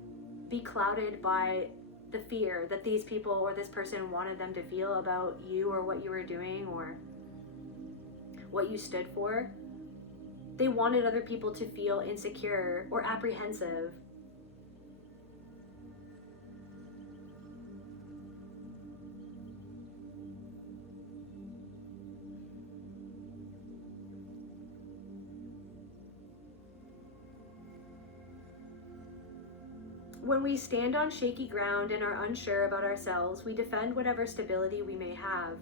be clouded by the fear that these people or this person wanted them to feel about you, or what you were doing, or what you stood for. They wanted other people to feel insecure or apprehensive. When we stand on shaky ground and are unsure about ourselves, we defend whatever stability we may have.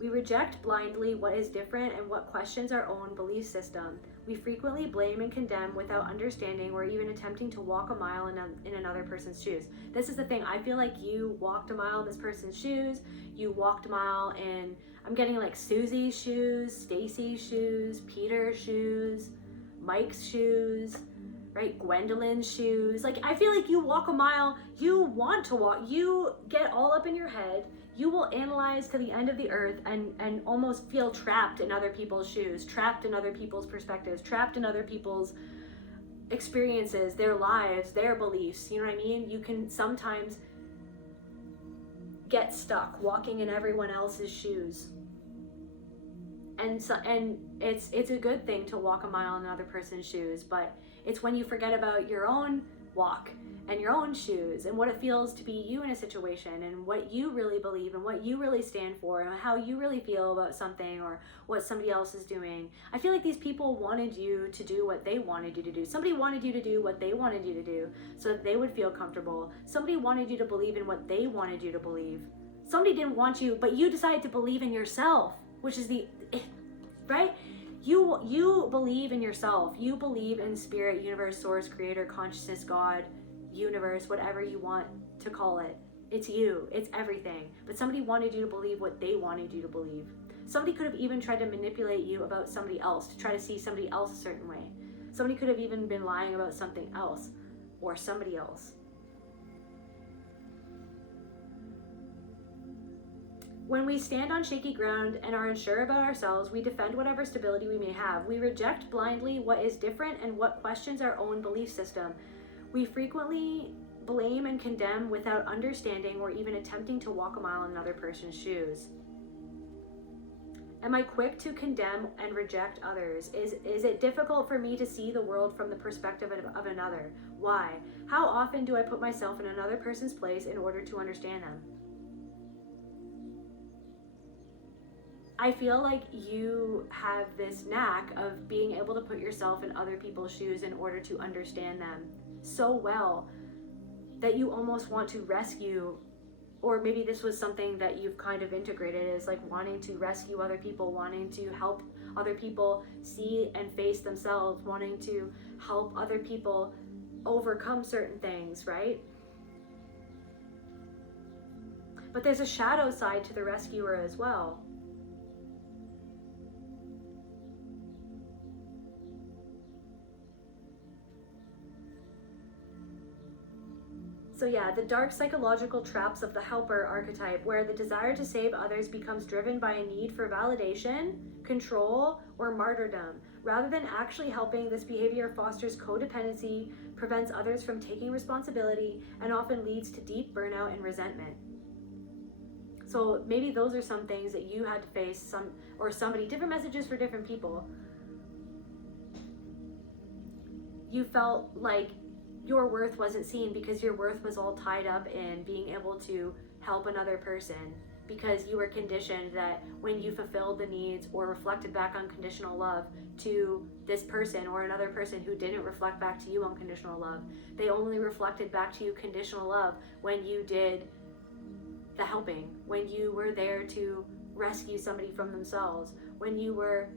We reject blindly what is different and what questions our own belief system. We frequently blame and condemn without understanding or even attempting to walk a mile in another person's shoes. This is the thing. I feel like you walked a mile in this person's shoes. You walked a mile in, I'm getting like Susie's shoes, Stacy's shoes, Peter's shoes, Mike's shoes, right? Gwendolyn's shoes. Like, I feel like you walk a mile, you want to walk, you get all up in your head, you will analyze to the end of the earth and almost feel trapped in other people's shoes, trapped in other people's perspectives, trapped in other people's experiences, their lives, their beliefs. You know what I mean? You can sometimes get stuck walking in everyone else's shoes. And it's a good thing to walk a mile in another person's shoes, but it's when you forget about your own walk and your own shoes and what it feels to be you in a situation, and what you really believe and what you really stand for and how you really feel about something or what somebody else is doing. I feel like these people wanted you to do what they wanted you to do. Somebody wanted you to do what they wanted you to do so that they would feel comfortable. Somebody wanted you to believe in what they wanted you to believe. Somebody didn't want you, but you decided to believe in yourself, which is right? You believe in yourself. You believe in spirit, universe, source, creator, consciousness, God, universe, whatever you want to call it. It's you. It's everything. But somebody wanted you to believe what they wanted you to believe. Somebody could have even tried to manipulate you about somebody else, to try to see somebody else a certain way. Somebody could have even been lying about something else or somebody else. When we stand on shaky ground and are unsure about ourselves, we defend whatever stability we may have. We reject blindly what is different and what questions our own belief system. We frequently blame and condemn without understanding or even attempting to walk a mile in another person's shoes. Am I quick to condemn and reject others? Is it difficult for me to see the world from the perspective of another? Why? How often do I put myself in another person's place in order to understand them? I feel like you have this knack of being able to put yourself in other people's shoes in order to understand them so well that you almost want to rescue, or maybe this was something that you've kind of integrated, is like wanting to rescue other people, wanting to help other people see and face themselves, wanting to help other people overcome certain things, right? But there's a shadow side to the rescuer as well. So yeah, the dark psychological traps of the helper archetype, where the desire to save others becomes driven by a need for validation, control, or martyrdom. Rather than actually helping, this behavior fosters codependency, prevents others from taking responsibility, and often leads to deep burnout and resentment. So maybe those are some things that you had to face, somebody, different messages for different people. You felt like your worth wasn't seen because your worth was all tied up in being able to help another person, because you were conditioned that when you fulfilled the needs or reflected back unconditional love to this person or another person who didn't reflect back to you unconditional love, they only reflected back to you conditional love when you did the helping, when you were there to rescue somebody from themselves, when you were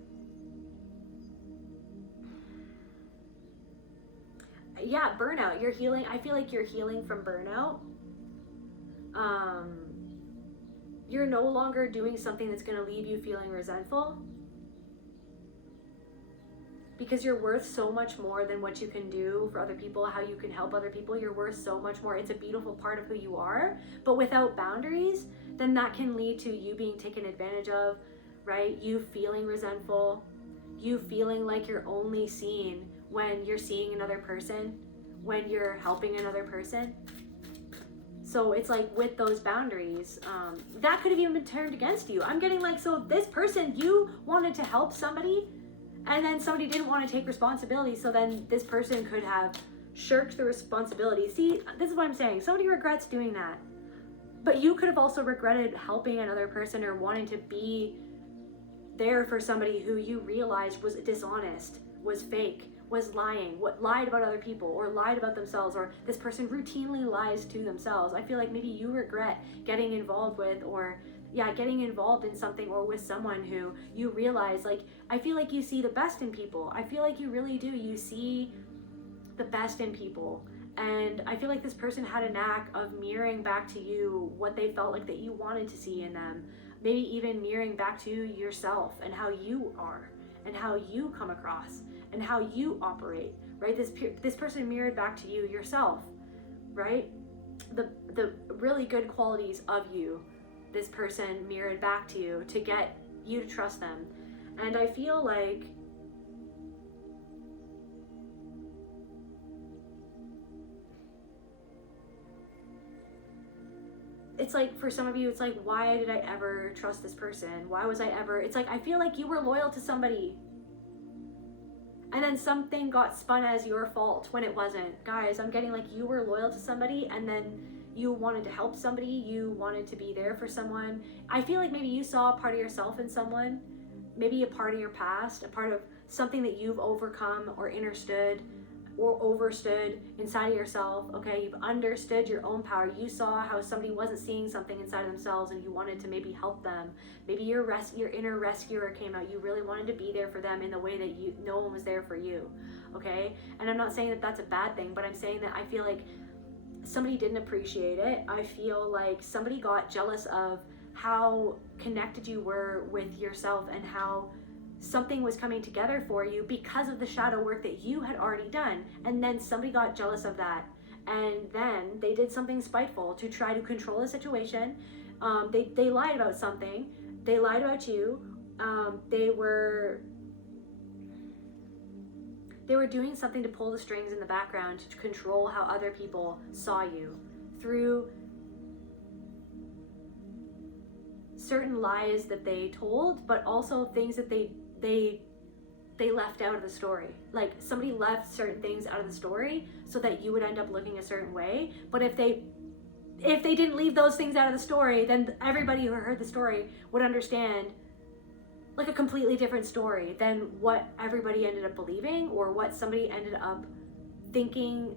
burnout. You're healing. I feel like you're healing from burnout. You're no longer doing something that's going to leave you feeling resentful, because you're worth so much more than what you can do for other people, how you can help other people. You're worth so much more. It's a beautiful part of who you are. But without boundaries, then that can lead to you being taken advantage of, right? You feeling resentful, you feeling like you're only seen when you're seeing another person, when you're helping another person. So it's like with those boundaries, that could have even been turned against you. I'm getting like, so this person, you wanted to help somebody, and then somebody didn't want to take responsibility, so then this person could have shirked the responsibility. See, this is what I'm saying. Somebody regrets doing that. But you could have also regretted helping another person or wanting to be there for somebody who you realized was dishonest, was fake, was lying, lied about other people or lied about themselves, or this person routinely lies to themselves. I feel like maybe you regret getting involved with, or getting involved in something or with someone who you realize, like, I feel like you see the best in people. I feel like you really do. You see the best in people. And I feel like this person had a knack of mirroring back to you what they felt like that you wanted to see in them. Maybe even mirroring back to yourself and how you are and how you come across and how you operate, right? This person mirrored back to you yourself, right? The really good qualities of you, this person mirrored back to you to get you to trust them. And I feel like it's like, for some of you, it's like, why did I ever trust this person? Why was I ever, it's like, I feel like you were loyal to somebody, and then something got spun as your fault when it wasn't. Guys, I'm getting like, you were loyal to somebody, and then you wanted to help somebody, you wanted to be there for someone. I feel like maybe you saw a part of yourself in someone, maybe a part of your past, a part of something that you've overcome or understood, or overstood inside of yourself, okay? You've understood your own power. You saw how somebody wasn't seeing something inside of themselves and you wanted to maybe help them. Maybe your inner rescuer came out. You really wanted to be there for them in the way that no one was there for you, okay? And I'm not saying that that's a bad thing, but I'm saying that I feel like somebody didn't appreciate it. I feel like somebody got jealous of how connected you were with yourself and how something was coming together for you because of the shadow work that you had already done. And then somebody got jealous of that. And then they did something spiteful to try to control the situation. They lied about something. They lied about you. They were doing something to pull the strings in the background to control how other people saw you through certain lies that they told, but also things that they left out of the story. Like somebody left certain things out of the story so that you would end up looking a certain way. But if they didn't leave those things out of the story, then everybody who heard the story would understand like a completely different story than what everybody ended up believing or what somebody ended up thinking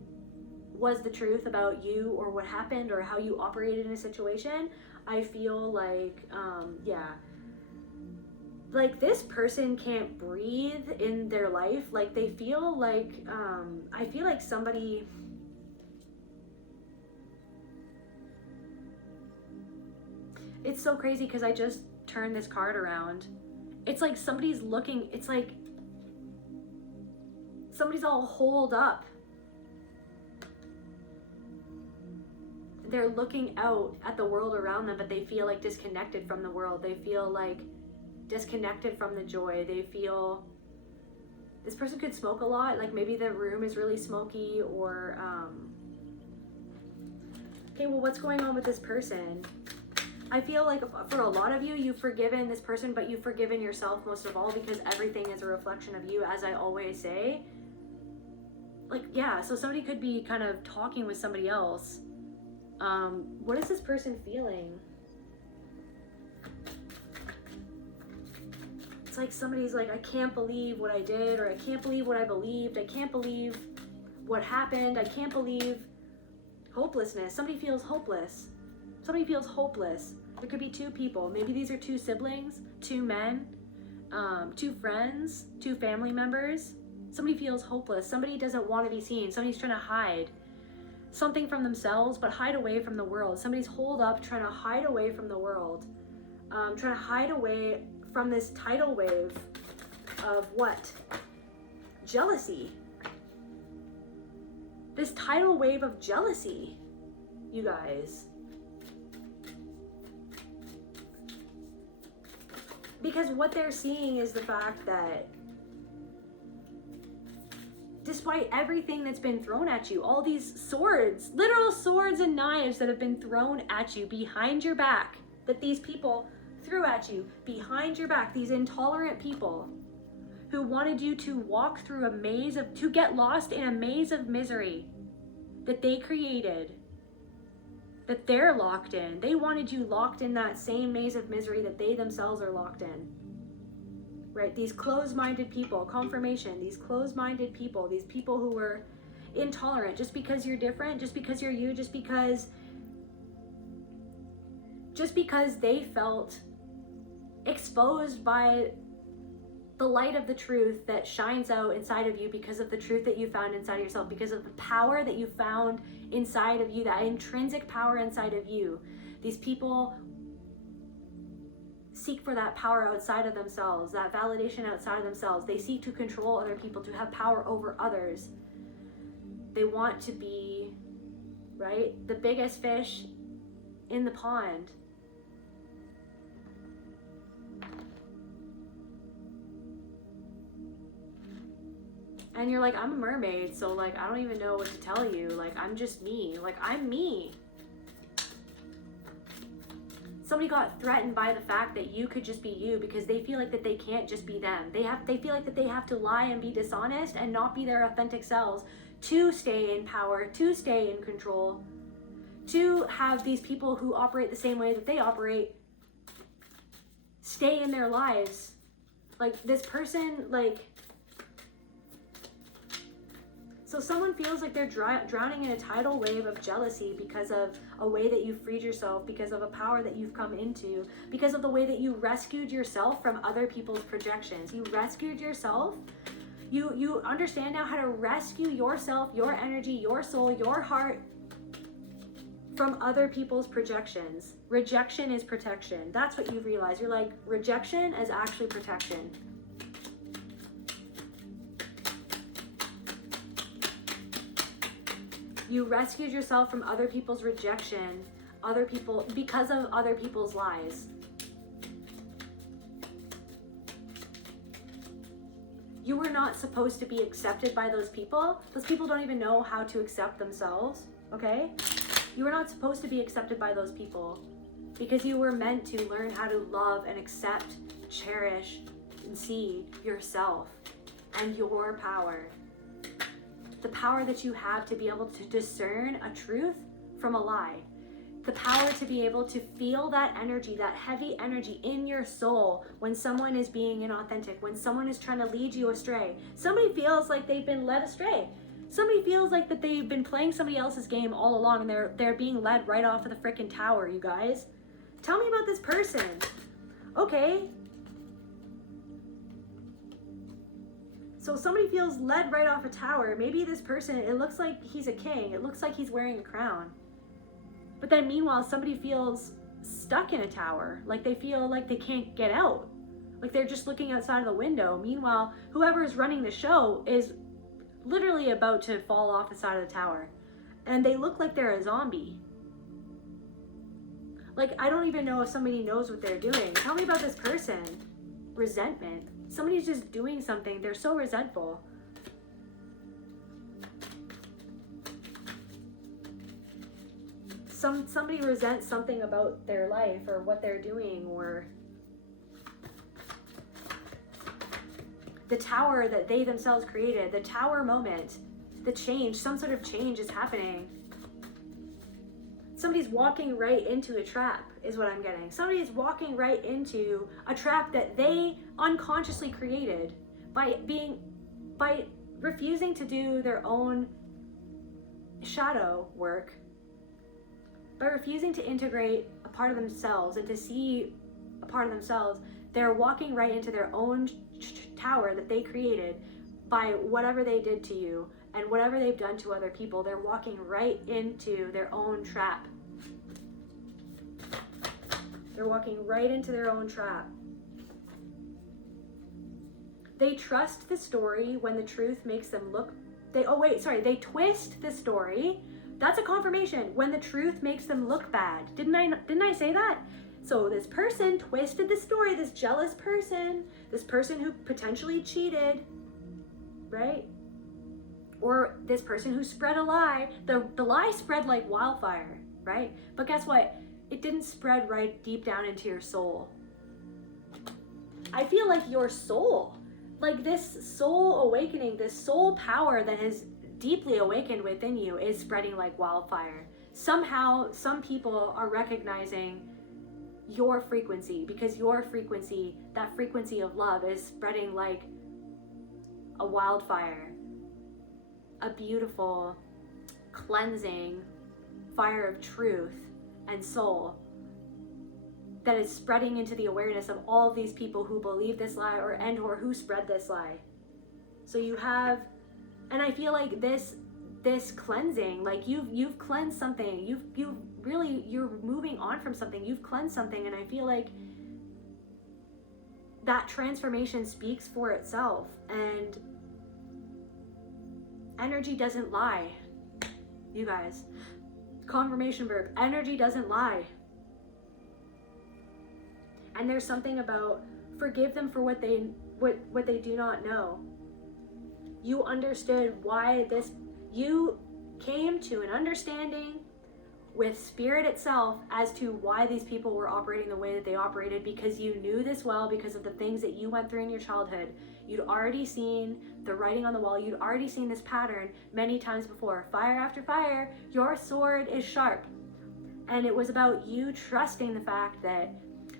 was the truth about you or what happened or how you operated in a situation. I feel like, like this person can't breathe in their life. Like they feel like, I feel like somebody, it's so crazy because I just turned this card around. It's like somebody's looking, it's like somebody's all holed up. They're looking out at the world around them, but they feel like disconnected from the world. They feel like disconnected from the joy. They feel, this person could smoke a lot, like maybe the room is really smoky or, okay, well, what's going on with this person? I feel like for a lot of you, you've forgiven this person, but you've forgiven yourself most of all because everything is a reflection of you, as I always say. Like, yeah, so somebody could be kind of talking with somebody else. What is this person feeling? It's like somebody's like, I can't believe what I did, or I can't believe what I believed. I can't believe what happened. I can't believe hopelessness. Somebody feels hopeless. Somebody feels hopeless. There could be two people. Maybe these are two siblings, two men, two friends, two family members. Somebody feels hopeless. Somebody doesn't want to be seen. Somebody's trying to hide something from themselves, but hide away from the world. Somebody's holed up trying to hide away from the world. Trying to hide away from this tidal wave of what? Jealousy. This tidal wave of jealousy, you guys. Because what they're seeing is the fact that despite everything that's been thrown at you, all these swords, literal swords and knives that have been thrown at you behind your back, that these people threw at you behind your back, these intolerant people who wanted you to walk through a maze of, to get lost in a maze of misery that they created, that they're locked in. They wanted you locked in that same maze of misery that they themselves are locked in. Right? These closed-minded people, confirmation, these closed-minded people, these people who were intolerant just because you're different, just because you're you, just because they felt exposed by the light of the truth that shines out inside of you because of the truth that you found inside of yourself, because of the power that you found inside of you, that intrinsic power inside of you. These people seek for that power outside of themselves, that validation outside of themselves. They seek to control other people, to have power over others. They want to be, right, the biggest fish in the pond. And you're like, I'm a mermaid, so like, I don't even know what to tell you. Like, I'm just me. Like, I'm me. Somebody got threatened by the fact that you could just be you because they feel like that they can't just be them. They feel like that they have to lie and be dishonest and not be their authentic selves to stay in power, to stay in control, to have these people who operate the same way that they operate stay in their lives. Like this person, like, So someone feels like they're drowning in a tidal wave of jealousy because of a way that you freed yourself, because of a power that you've come into, because of the way that you rescued yourself from other people's projections. You rescued yourself. You understand now how to rescue yourself, your energy, your soul, your heart from other people's projections. Rejection is protection. That's what you've realized. You're like, rejection is actually protection. You rescued yourself from other people's rejection, because of other people's lies. You were not supposed to be accepted by those people. Those people don't even know how to accept themselves, okay? You were not supposed to be accepted by those people because you were meant to learn how to love and accept, cherish, and see yourself and your power. The power that you have to be able to discern a truth from a lie. The power to be able to feel that energy, that heavy energy in your soul when someone is being inauthentic, when someone is trying to lead you astray. Somebody feels like they've been led astray. Somebody feels like that they've been playing somebody else's game all along and they're being led right off of the freaking tower, you guys. Tell me about this person. Okay. So somebody feels led right off a tower. Maybe this person, it looks like he's a king. It looks like he's wearing a crown. But then meanwhile, somebody feels stuck in a tower. Like they feel like they can't get out. Like they're just looking outside of the window. Meanwhile, whoever is running the show is literally about to fall off the side of the tower. And they look like they're a zombie. Like, I don't even know if somebody knows what they're doing. Tell me about this person. Resentment. Somebody's just doing something. They're so resentful. Somebody resents something about their life or what they're doing, or the tower that they themselves created, the tower moment, the change, some sort of change is happening. Somebody's walking right into a trap is what I'm getting. Somebody's walking right into a trap that they unconsciously created by refusing to do their own shadow work, by refusing to integrate a part of themselves and to see a part of themselves. They're walking right into their own tower that they created by whatever they did to you and whatever they've done to other people. They're walking right into their own trap. They're walking right into their own trap. They trust the story when the truth makes them look, they twist the story. That's a confirmation when the truth makes them look bad. Didn't I say that? So this person twisted the story, this jealous person, this person who potentially cheated, right? Or this person who spread a lie. The lie spread like wildfire, right? But guess what? It didn't spread right deep down into your soul. I feel like your soul, like this soul awakening, this soul power that has deeply awakened within you is spreading like wildfire. Somehow, some people are recognizing your frequency because your frequency, that frequency of love, is spreading like a wildfire. A beautiful, cleansing fire of truth and soul that is spreading into the awareness of all of these people who believe this lie or who spread this lie. So you have, and I feel like this cleansing, like you've cleansed something. You're moving on from something. You've cleansed something, and I feel like that transformation speaks for itself. And energy doesn't lie, you guys. Confirmation verb. Energy doesn't lie. And there's something about forgive them for what they do not know. You understood why you came to an understanding with spirit itself as to why these people were operating the way that they operated, because you knew this well because of the things that you went through in your childhood. You'd already seen the writing on the wall. You'd already seen this pattern many times before. Fire after fire, your sword is sharp. And it was about you trusting the fact that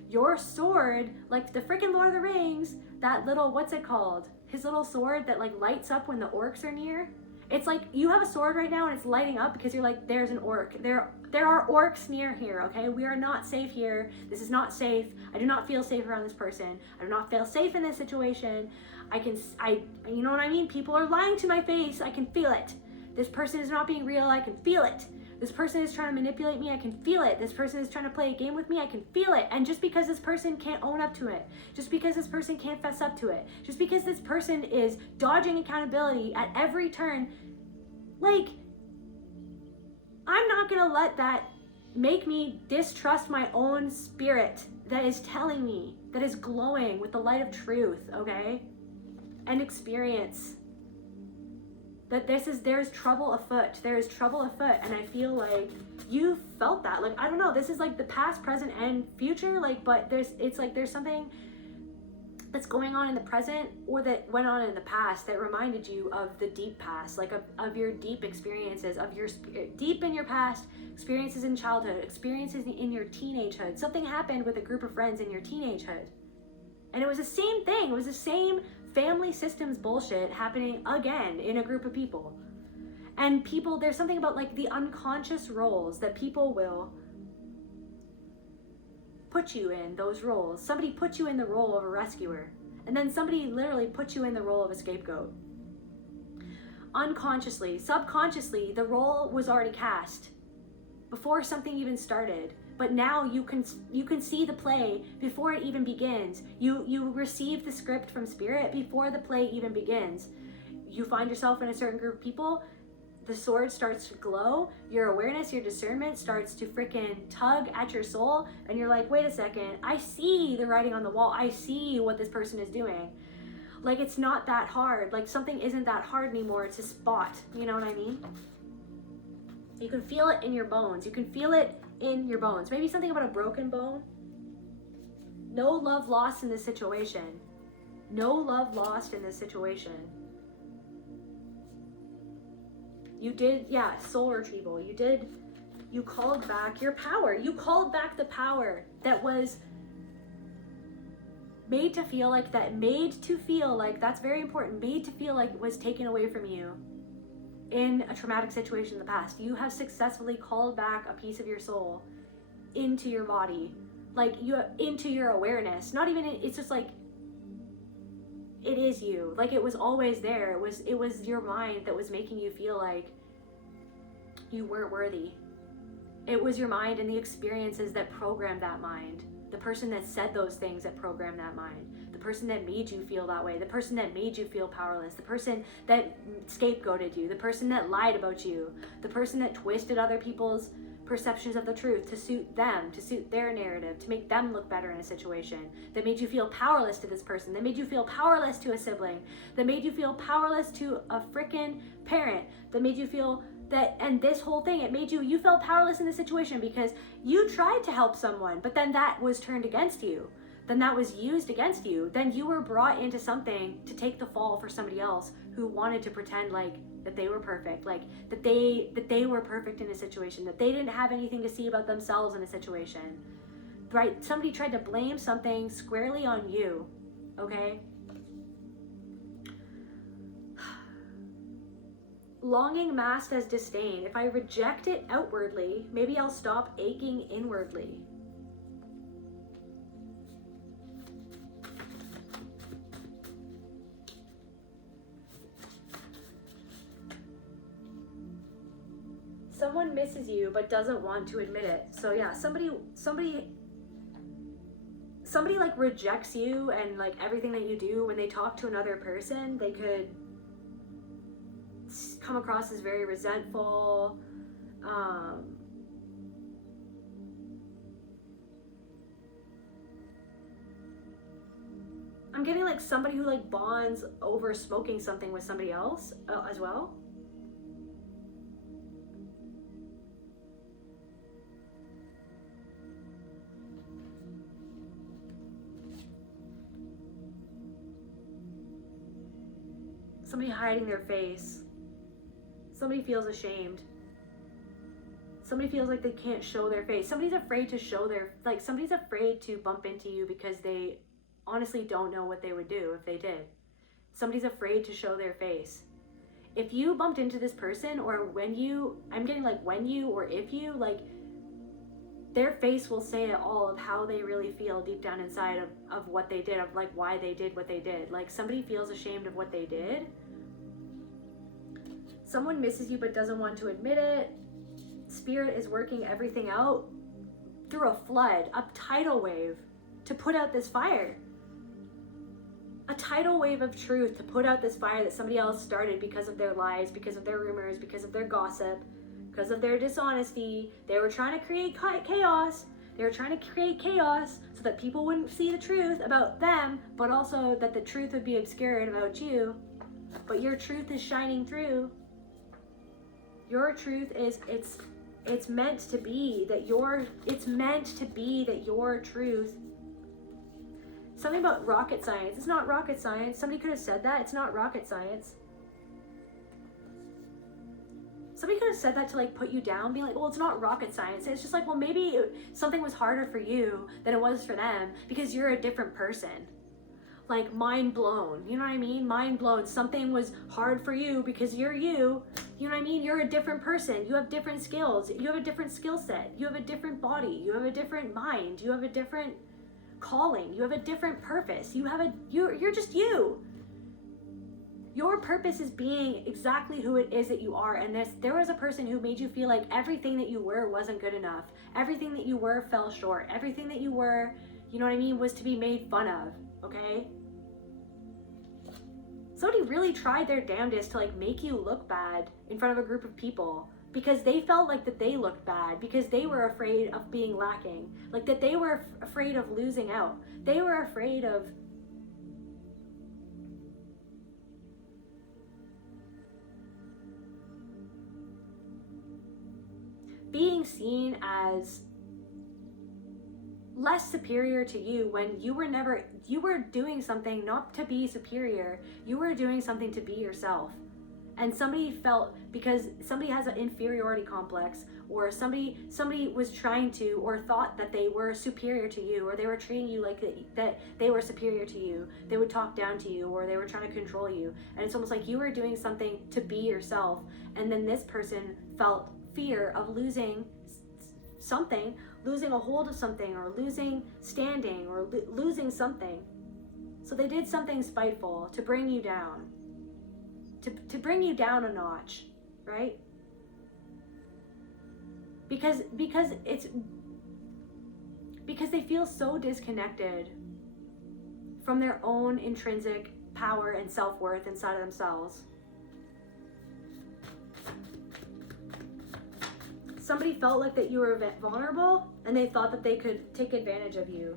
your sword, like the freaking Lord of the Rings, that little, what's it called? His little sword that like lights up when the orcs are near. It's like you have a sword right now and it's lighting up because you're like, there's an orc. There are orcs near here, okay? We are not safe here. This is not safe. I do not feel safe around this person. I do not feel safe in this situation. You know what I mean? People are lying to my face. I can feel it. This person is not being real. I can feel it. This person is trying to manipulate me. I can feel it. This person is trying to play a game with me. I can feel it. And just because this person can't own up to it, just because this person can't fess up to it, just because this person is dodging accountability at every turn, like, I'm not gonna let that make me distrust my own spirit that is telling me, that is glowing with the light of truth, okay? And experience that there's trouble afoot. There is trouble afoot. And I feel like you felt that. Like, I don't know, this is like the past, present, and future. Like, but there's something that's going on in the present or that went on in the past that reminded you of the deep past, like of your deep experiences, of your deep in your past, experiences in childhood, experiences in your teenagehood. Something happened with a group of friends in your teenagehood. And it was the same thing. It was the same family systems bullshit happening again in a group of people. And people, there's something about like the unconscious roles that people will put you in, those roles. Somebody put you in the role of a rescuer, and then somebody literally put you in the role of a scapegoat. Unconsciously, subconsciously, the role was already cast before something even started. But now you can see the play before it even begins. You receive the script from spirit before the play even begins. You find yourself in a certain group of people, the sword starts to glow, your awareness, your discernment starts to freaking tug at your soul, and you're like, wait a second, I see the writing on the wall. I see what this person is doing. Like, it's not that hard. Like, something isn't that hard anymore to spot. You know what I mean? You can feel it in your bones. You can feel it in your bones. Maybe something about a broken bone. No love lost in this situation. No love lost in this situation. You did, soul retrieval. You called back your power. You called back the power that was made to feel like, that's very important, made to feel like it was taken away from you in a traumatic situation in the past. You have successfully called back a piece of your soul into your body, into your awareness. Not even, it's just like, it is you. Like, it was always there. It was your mind that was making you feel like you weren't worthy. It was your mind and the experiences that programmed that mind. The person that said those things that programmed that mind. The person that made you feel that way. The person that made you feel powerless. The person that scapegoated you. The person that lied about you. The person that twisted other people's perceptions of the truth to suit them, to suit their narrative, to make them look better in a situation, that made you feel powerless to this person, that made you feel powerless to a sibling, that made you feel powerless to a frickin' parent, that made you feel that, and this whole thing, it made you felt powerless in the situation because you tried to help someone, but then that was turned against you. Then that was used against you. Then you were brought into something to take the fall for somebody else who wanted to pretend like that they were perfect, like that they were perfect in a situation, that they didn't have anything to see about themselves in a situation, right? Somebody tried to blame something squarely on you, okay? Longing masked as disdain. If I reject it outwardly, maybe I'll stop aching inwardly. Someone misses you but doesn't want to admit it. So yeah, somebody like rejects you and like everything that you do. When they talk to another person, they could come across as very resentful. I'm getting like somebody who like bonds over smoking something with somebody else as well. Somebody hiding their face. Somebody feels ashamed. Somebody feels like they can't show their face. Somebody's afraid to show somebody's afraid to bump into you because they honestly don't know what they would do if they did. Somebody's afraid to show their face. if you bumped into this person, or when you, I'm getting like when you or if you, like their face will say it all of how they really feel deep down inside of what they did, of like why they did what they did. Like somebody feels ashamed of what they did. Someone misses you but doesn't want to admit it. Spirit is working everything out through a flood, a tidal wave to put out this fire. A tidal wave of truth to put out this fire that somebody else started because of their lies, because of their rumors, because of their gossip, because of their dishonesty. They were trying to create chaos. They were trying to create chaos so that people wouldn't see the truth about them, but also that the truth would be obscured about you. But your truth is shining through. Your truth is, it's meant to be that it's meant to be that your truth. Something about rocket science. It's not rocket science. Somebody could have said that. It's not rocket science. Somebody could have said that to like put you down, being like, well, it's not rocket science. It's just like, well, maybe something was harder for you than it was for them because you're a different person. Like mind blown. You know what I mean? Mind blown. Something was hard for you because you're you. You know what I mean? You're a different person. You have different skills. You have a different skill set. You have a different body. You have a different mind. You have a different calling. You have a different purpose. You're just you. Your purpose is being exactly who it is that you are. And there was a person who made you feel like everything that you were wasn't good enough. Everything that you were fell short. Everything that you were, you know what I mean, was to be made fun of. Okay? Somebody really tried their damnedest to like make you look bad in front of a group of people because they felt like that they looked bad, because they were afraid of being lacking, like that they were afraid of losing out. They were afraid of being seen as less superior to you when you were doing something not to be superior. You were doing something to be yourself. And somebody felt, because somebody has an inferiority complex, or somebody was trying to, or thought that they were superior to you, or they were treating you like that they were superior to you. They would talk down to you, or they were trying to control you. And it's almost like you were doing something to be yourself. And then this person felt fear of losing something, losing a hold of something, or losing standing, or losing something. So they did something spiteful to bring you down. To bring you down a notch, right? Because they feel so disconnected from their own intrinsic power and self-worth inside of themselves. Somebody felt like that you were vulnerable, and they thought that they could take advantage of you.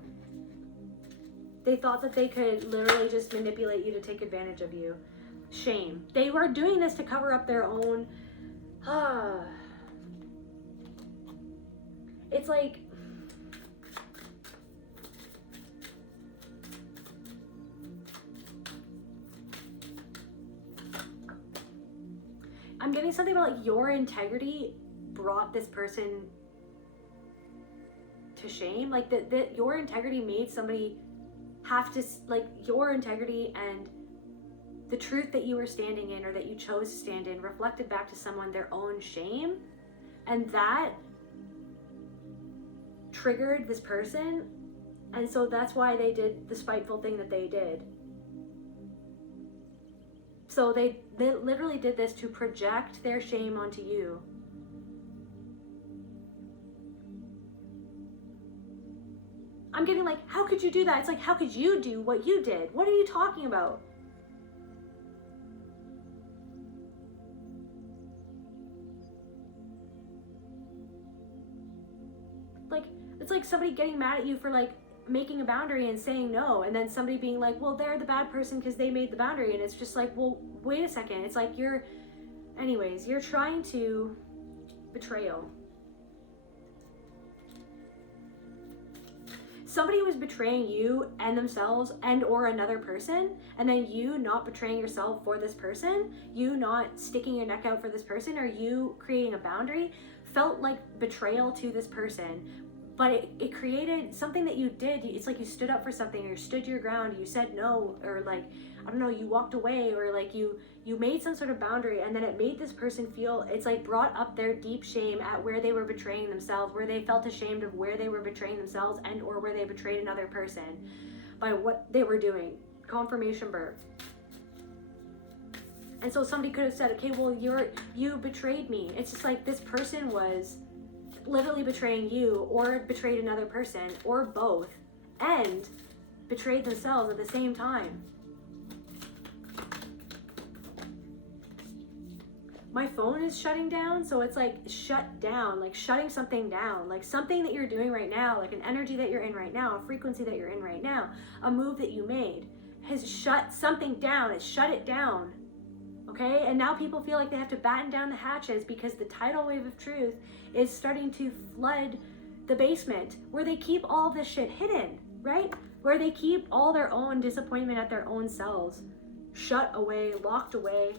They thought that they could literally just manipulate you to take advantage of you. Shame. They were doing this to cover up their own. It's like, I'm getting something about like your integrity brought this person to shame. Like that your integrity made somebody have to, like, your integrity and the truth that you were standing in, or that you chose to stand in, reflected back to someone their own shame, and that triggered this person, and so that's why they did the spiteful thing that they did. So they literally did this to project their shame onto you. I'm getting like, how could you do that? It's like, how could you do what you did? What are you talking about? Like, it's like somebody getting mad at you for like making a boundary and saying no, and then somebody being like, well, they're the bad person because they made the boundary. And it's just like, well, wait a second. It's like you're trying to betrayal. Somebody was betraying you and themselves and or another person, and then you not betraying yourself for this person, you not sticking your neck out for this person, or you creating a boundary, felt like betrayal to this person. but it created something that you did. It's like you stood up for something, or you stood your ground, you said no, or like, I don't know, you walked away, or like you made some sort of boundary, and then it made this person feel, it's like brought up their deep shame at where they were betraying themselves, where they felt ashamed of where they were betraying themselves, and or where they betrayed another person by what they were doing. Confirmation birth. And so somebody could have said, okay, well, you betrayed me. It's just like this person was literally betraying you, or betrayed another person, or both, and betrayed themselves at the same time. My phone is shutting down, so it's like shut down, like shutting something down, like something that you're doing right now, like an energy that you're in right now, a frequency that you're in right now, a move that you made has shut something down. It shut it down. Okay, and now people feel like they have to batten down the hatches because the tidal wave of truth is starting to flood the basement where they keep all this shit hidden, right? Where they keep all their own disappointment at their own selves, shut away, locked away.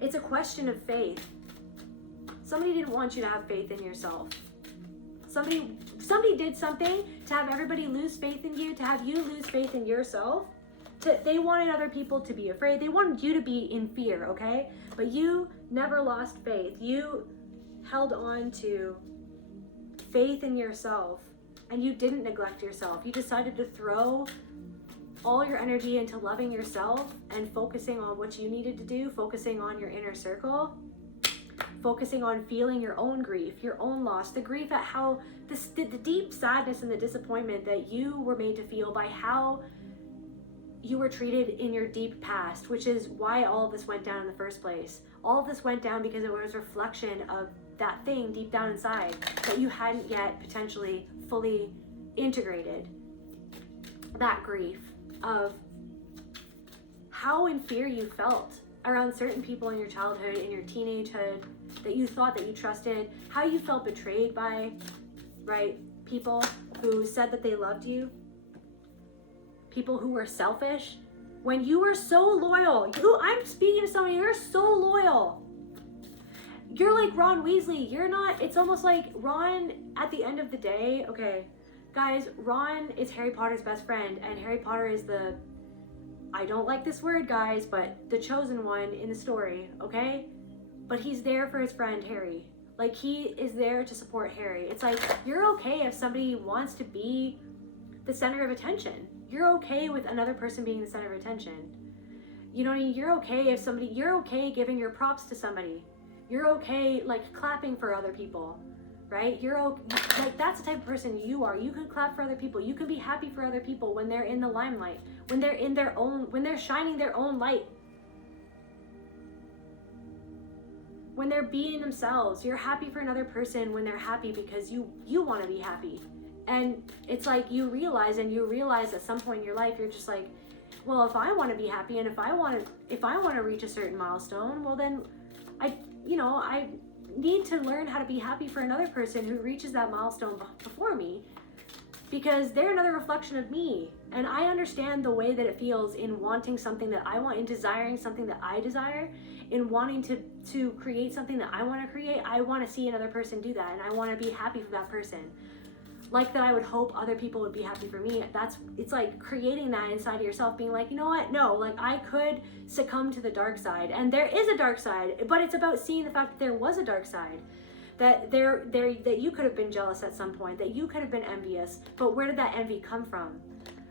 It's a question of faith. Somebody didn't want you to have faith in yourself. Somebody did something to have everybody lose faith in you, to have you lose faith in yourself. They wanted other people to be afraid. They wanted you to be in fear, okay? But you never lost faith. You held on to faith in yourself, and you didn't neglect yourself. You decided to throw all your energy into loving yourself and focusing on what you needed to do, focusing on your inner circle, focusing on feeling your own grief, your own loss, the grief at how the deep sadness and the disappointment that you were made to feel by how you were treated in your deep past, which is why all of this went down in the first place. All of this went down because it was a reflection of that thing deep down inside that you hadn't yet potentially fully integrated. That grief of how in fear you felt around certain people in your childhood, in your teenagehood, that you thought that you trusted, how you felt betrayed by, right, people who said that they loved you, people who were selfish, when you were so loyal. I'm speaking to somebody, you're so loyal. You're like Ron Weasley. You're not, it's almost like Ron at the end of the day, okay, guys, Ron is Harry Potter's best friend, and Harry Potter is the, I don't like this word, guys, but the chosen one in the story, okay? But he's there for his friend Harry. Like, he is there to support Harry. It's like, you're okay if somebody wants to be the center of attention. You're okay with another person being the center of attention. You know what I mean? You're okay if somebody, you're okay giving your props to somebody. You're okay, like, clapping for other people. Right? You're okay, like, that's the type of person you are. You can clap for other people. You can be happy for other people when they're in the limelight, when they're in their own, when they're shining their own light, when they're being themselves. You're happy for another person when they're happy because you want to be happy. And it's like you realize at some point in your life, you're just like, well, if I want to be happy, and if I want to reach a certain milestone, well, then I need to learn how to be happy for another person who reaches that milestone before me, because they're another reflection of me, and I understand the way that it feels in wanting something that I want, in desiring something that I desire, in wanting to create something that I want to create. I want to see another person do that, and I want to be happy for that person, like that I would hope other people would be happy for me. It's like creating that inside of yourself, being like, you know what, no, like, I could succumb to the dark side, and there is a dark side, but it's about seeing the fact that there was a dark side, that that you could have been jealous at some point, that you could have been envious, but where did that envy come from,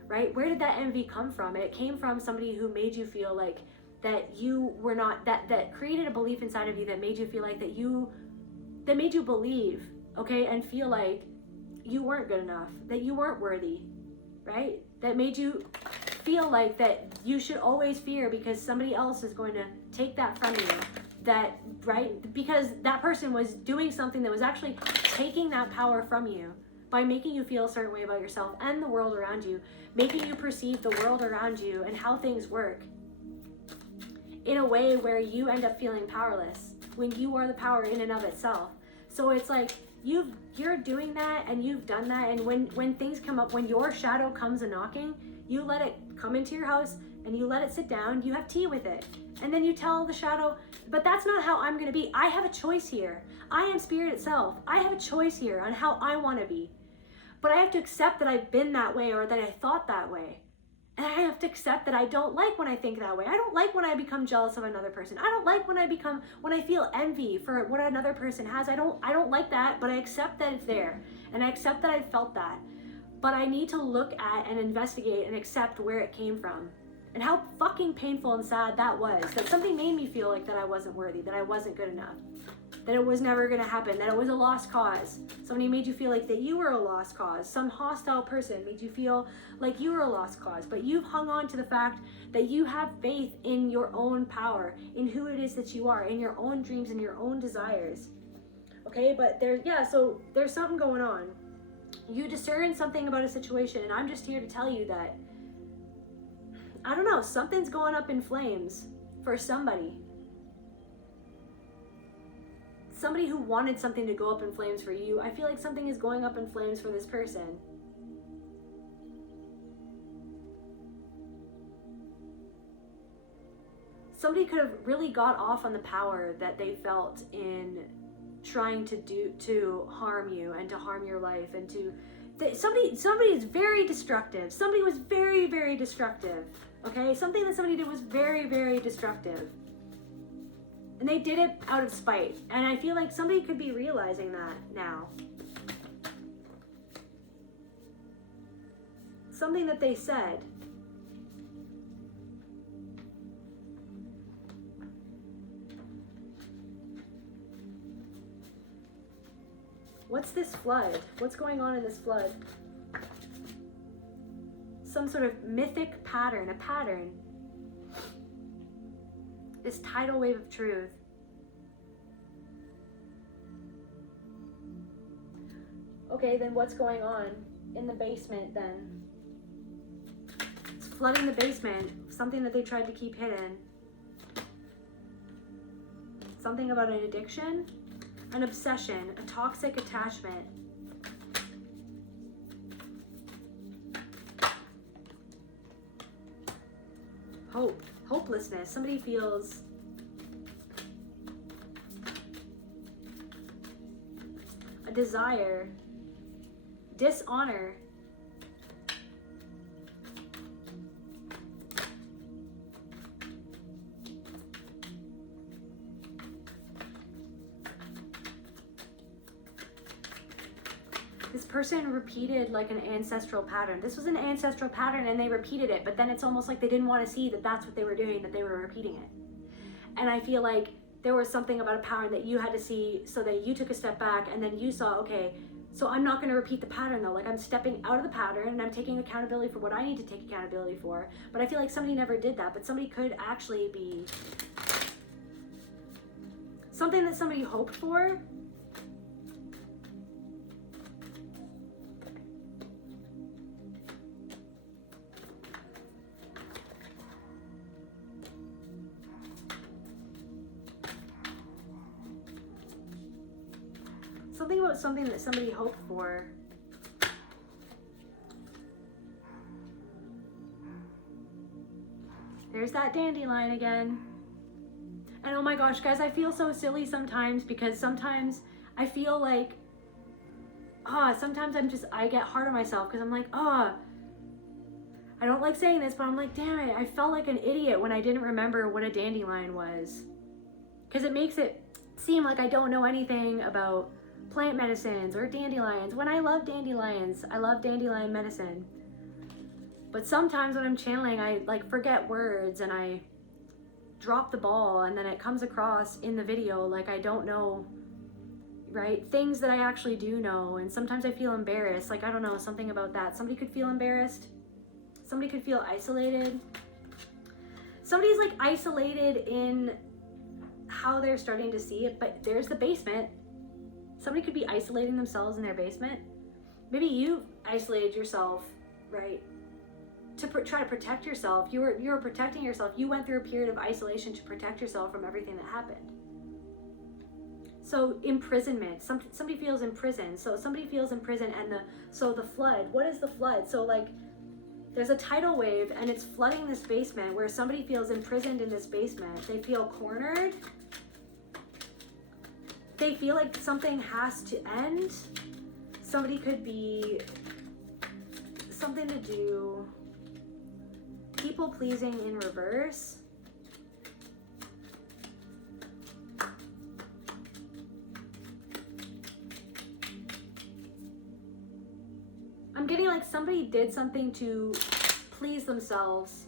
right? Where did that envy come from? It came from somebody who made you feel like that you were not, that created a belief inside of you that made you feel like that made you believe, okay, and feel like you weren't good enough, that you weren't worthy, right? That made you feel like that you should always fear because somebody else is going to take that from you, that, right? Because that person was doing something that was actually taking that power from you by making you feel a certain way about yourself and the world around you, making you perceive the world around you and how things work in a way where you end up feeling powerless when you are the power in and of itself. So it's like, you're doing that, and you've done that, and when things come up, when your shadow comes a knocking, you let it come into your house, and you let it sit down, you have tea with it. And then you tell the shadow, but that's not how I'm gonna be. I have a choice here. I am spirit itself. I have a choice here on how I wanna be. But I have to accept that I've been that way or that I thought that way. And I have to accept that I don't like when I think that way. I don't like when I become jealous of another person. I don't like when I feel envy for what another person has. I don't like that, but I accept that it's there. And I accept that I felt that. But I need to look at and investigate and accept where it came from. And how fucking painful and sad that was. That something made me feel like that I wasn't worthy, that I wasn't good enough. That it was never gonna happen, that it was a lost cause. Somebody made you feel like that you were a lost cause. Some hostile person made you feel like you were a lost cause. But you've hung on to the fact that you have faith in your own power, in who it is that you are, in your own dreams and your own desires. Okay, but so there's something going on. You discern something about a situation, and I'm just here to tell you that, I don't know, something's going up in flames for somebody. Somebody who wanted something to go up in flames for you. I feel like something is going up in flames for this person. Somebody could have really got off on the power that they felt in trying to harm you and to harm your life and to somebody is very destructive. Somebody was very, very destructive. Okay, something that somebody did was very, very destructive. And they did it out of spite. And I feel like somebody could be realizing that now. Something that they said. What's this flood? What's going on in this flood? Some sort of mythic pattern, a pattern. This tidal wave of truth. Okay, then what's going on in the basement then? It's flooding the basement, something that they tried to keep hidden. Something about an addiction, an obsession, a toxic attachment. Hope. Hopelessness. Somebody feels a desire, dishonor. This person repeated like an ancestral pattern. This was an ancestral pattern and they repeated it, but then it's almost like they didn't want to see that that's what they were doing, that they were repeating it. And I feel like there was something about a pattern that you had to see so that you took a step back and then you saw, okay, so I'm not going to repeat the pattern though. Like I'm stepping out of the pattern and I'm taking accountability for what I need to take accountability for. But I feel like somebody never did that, but somebody could actually be something that somebody hoped for. Something about something that somebody hoped for. There's that dandelion again. And oh my gosh, guys, I feel so silly sometimes because sometimes I feel like, sometimes I get hard on myself because I'm like, I don't like saying this, but I'm like, damn it, I felt like an idiot when I didn't remember what a dandelion was. Because it makes it seem like I don't know anything about plant medicines or dandelions, when I love dandelions. I love dandelion medicine. But sometimes when I'm channeling, I like forget words and I drop the ball, and then it comes across in the video like I don't know, right? Things that I actually do know. And sometimes I feel embarrassed. Like, I don't know, something about that. Somebody could feel embarrassed. Somebody could feel isolated. Somebody's like isolated in how they're starting to see it, but there's the basement. Somebody could be isolating themselves in their basement. Maybe you isolated yourself, right? To try to protect yourself. You were protecting yourself. You went through a period of isolation to protect yourself from everything that happened. So imprisonment. Somebody feels imprisoned. So somebody feels in prison, and the flood. What is the flood? So like There's a tidal wave and it's flooding this basement where somebody feels imprisoned in this basement. They feel cornered. They feel like something has to end. Somebody could be something to do. People pleasing in reverse. I'm getting like somebody did something to please themselves.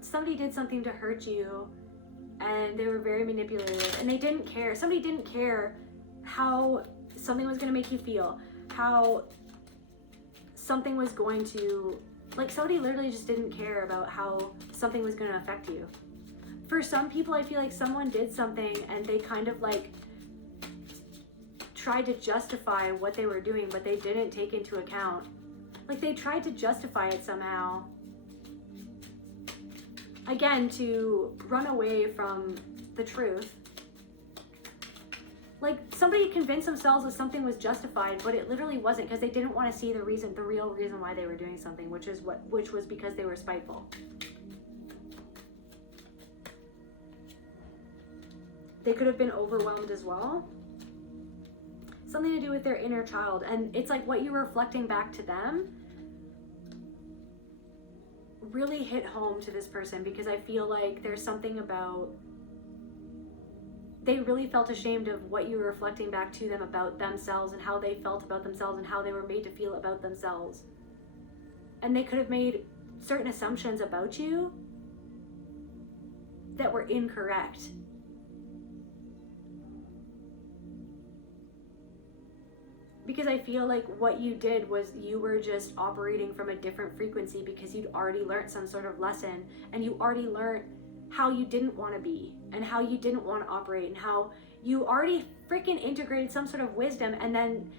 Somebody did something to hurt you and they were very manipulative and they didn't care. Somebody didn't care how something was going to make you feel, how something was going to, like somebody literally just didn't care about how something was going to affect you. For some people, I feel like someone did something and they kind of like tried to justify what they were doing, but they didn't take into account. Like they tried to justify it somehow. Again, to run away from the truth. Like somebody convinced themselves that something was justified, but it literally wasn't, because they didn't want to see the real reason why they were doing something, which was because they were spiteful. They could have been overwhelmed as well. Something to do with their inner child, and it's like what you're reflecting back to them really hit home to this person, because I feel like there's something about, they really felt ashamed of what you were reflecting back to them about themselves and how they felt about themselves and how they were made to feel about themselves. And they could have made certain assumptions about you that were incorrect. Because I feel like what you did was you were just operating from a different frequency, because you'd already learned some sort of lesson and you already learned how you didn't want to be and how you didn't want to operate and how you already freaking integrated some sort of wisdom, and then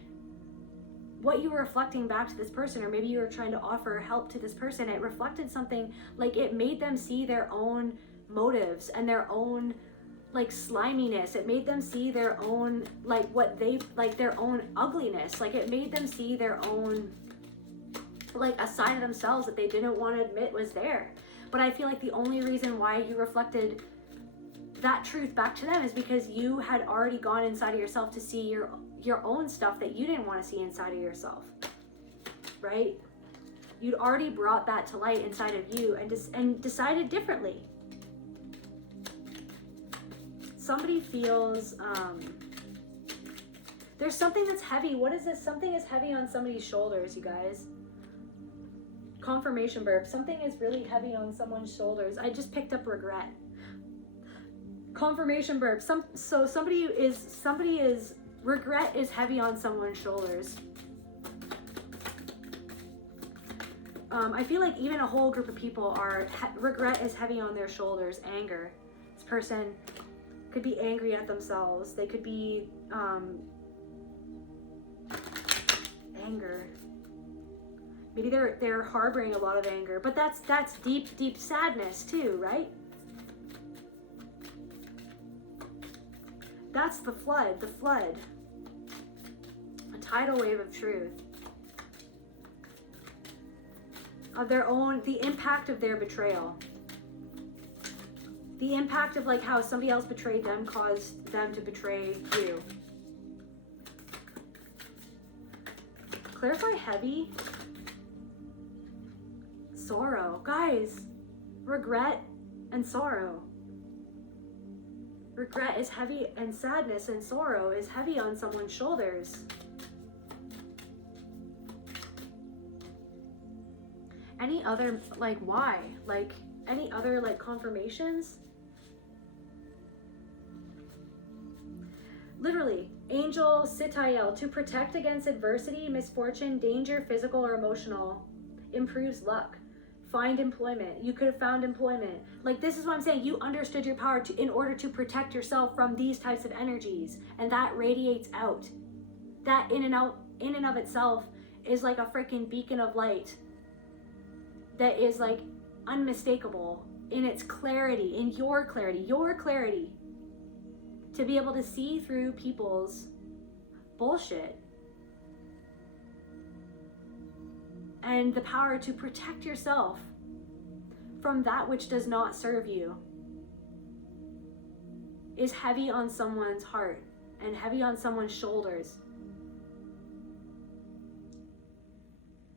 what you were reflecting back to this person, or maybe you were trying to offer help to this person, it reflected something, like it made them see their own motives and their own like sliminess. It made them see their own, like what they, like their own ugliness. Like it made them see their own, like a side of themselves that they didn't want to admit was there. But I feel like the only reason why you reflected that truth back to them is because you had already gone inside of yourself to see your own stuff that you didn't want to see inside of yourself, right? You'd already brought that to light inside of you and decided differently. Somebody feels, there's something that's heavy. What is this? Something is heavy on somebody's shoulders, you guys. Confirmation burp. Something is really heavy on someone's shoulders. I just picked up regret. Confirmation burp. Regret is heavy on someone's shoulders. I feel like even a whole group of people regret is heavy on their shoulders. Anger. This person could be angry at themselves. They could be anger. Maybe they're harboring a lot of anger, but that's deep sadness too, right? That's the flood, a tidal wave of truth, of their own, the impact of their betrayal. The impact of like how somebody else betrayed them caused them to betray you. Clarify heavy. Sorrow. Guys, regret and sorrow. Regret is heavy, and sadness and sorrow is heavy on someone's shoulders. Any other, like, why? Like, any other, like, confirmations? Literally, angel Celtae, to protect against adversity, misfortune, danger, physical or emotional, improves luck. Find employment. You could have found employment. Like, this is what I'm saying. You understood your power in order to protect yourself from these types of energies, and that radiates out. That in and of itself is like a freaking beacon of light that is like unmistakable in its clarity, in your clarity, to be able to see through people's bullshit and the power to protect yourself from that which does not serve you is heavy on someone's heart and heavy on someone's shoulders.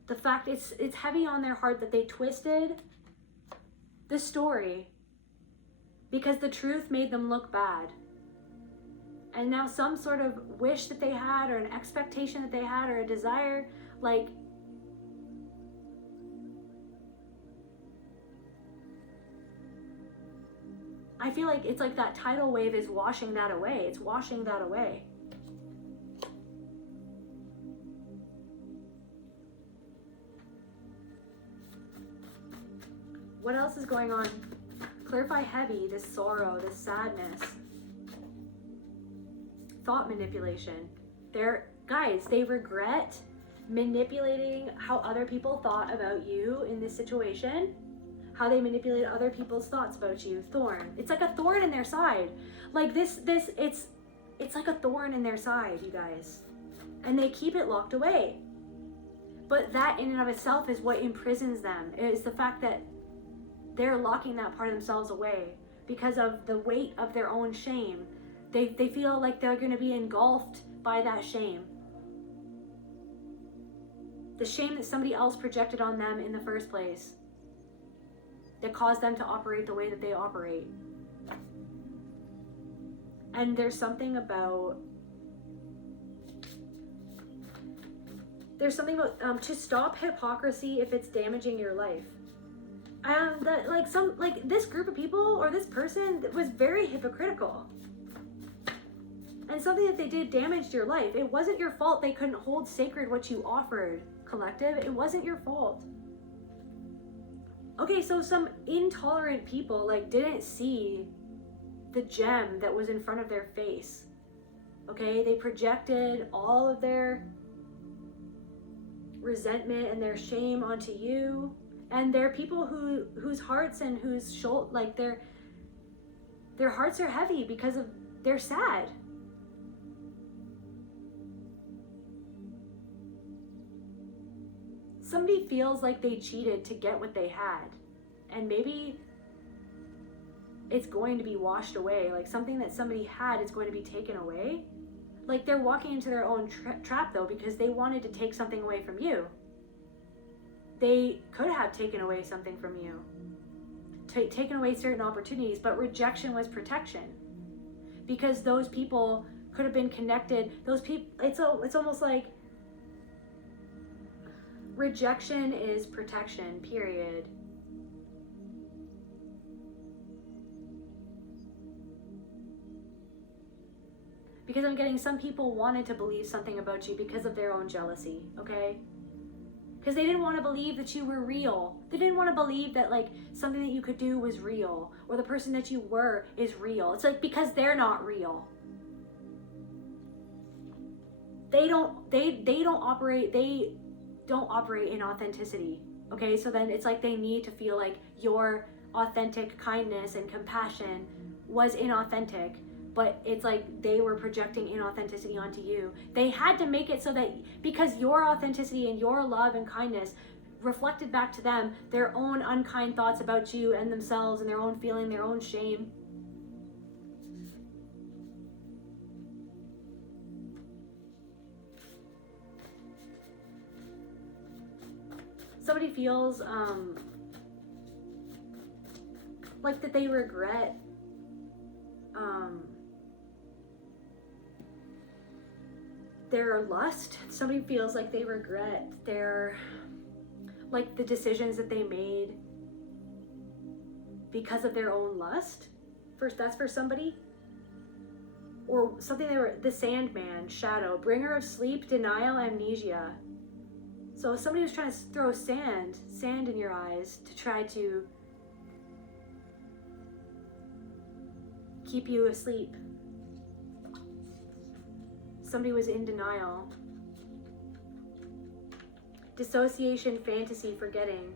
The fact it's heavy on their heart that they twisted the story because the truth made them look bad. And now some sort of wish that they had, or an expectation that they had, or a desire, like, I feel like it's like that tidal wave is washing that away. It's washing that away. What else is going on? Clarify heavy, this sorrow, this sadness. Thought manipulation. Guys, they regret manipulating how other people thought about you in this situation, how they manipulate other people's thoughts about you. Thorn. It's like a thorn in their side. Like it's like a thorn in their side, you guys. And they keep it locked away. But that in and of itself is what imprisons them. It is the fact that they're locking that part of themselves away because of the weight of their own shame. They feel like they're going to be engulfed by that shame. The shame that somebody else projected on them in the first place, that caused them to operate the way that they operate. And there's something about to stop hypocrisy if it's damaging your life. This group of people or this person was very hypocritical. And something that they did damaged your life. It wasn't your fault they couldn't hold sacred what you offered, collective. It wasn't your fault. Okay, so some intolerant people didn't see the gem that was in front of their face. Okay, they projected all of their resentment and their shame onto you. And there are people whose hearts and whose their hearts are heavy because of they're sad. Somebody feels like they cheated to get what they had, and maybe it's going to be washed away. Like something that somebody had is going to be taken away. Like they're walking into their own trap though, because they wanted to take something away from you. They could have taken away something from you, taken away certain opportunities, but rejection was protection, because those people could have been connected. Those people, it's almost like rejection is protection, period. Because I'm getting some people wanted to believe something about you because of their own jealousy, okay? Because they didn't want to believe that you were real. They didn't want to believe that something that you could do was real, or the person that you were is real. It's because they're not real. They don't operate in authenticity. Okay, so then it's they need to feel like your authentic kindness and compassion was inauthentic, but it's they were projecting inauthenticity onto you. They had to make it so that because your authenticity and your love and kindness reflected back to them their own unkind thoughts about you and themselves and their own feeling, their own shame. Somebody feels like that they regret their lust. Somebody feels like they regret their the decisions that they made because of their own lust. First, that's for somebody. Or something the Sandman, shadow, bringer of sleep, denial, amnesia. So somebody was trying to throw sand in your eyes to try to keep you asleep. Somebody was in denial. Dissociation, fantasy, forgetting.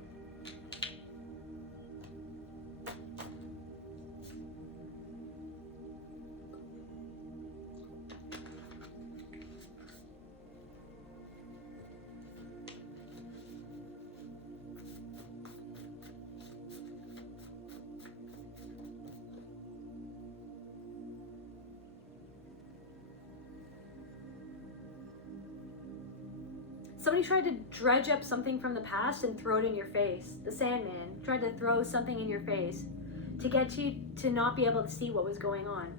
Somebody tried to dredge up something from the past and throw it in your face. The Sandman tried to throw something in your face to get you to not be able to see what was going on.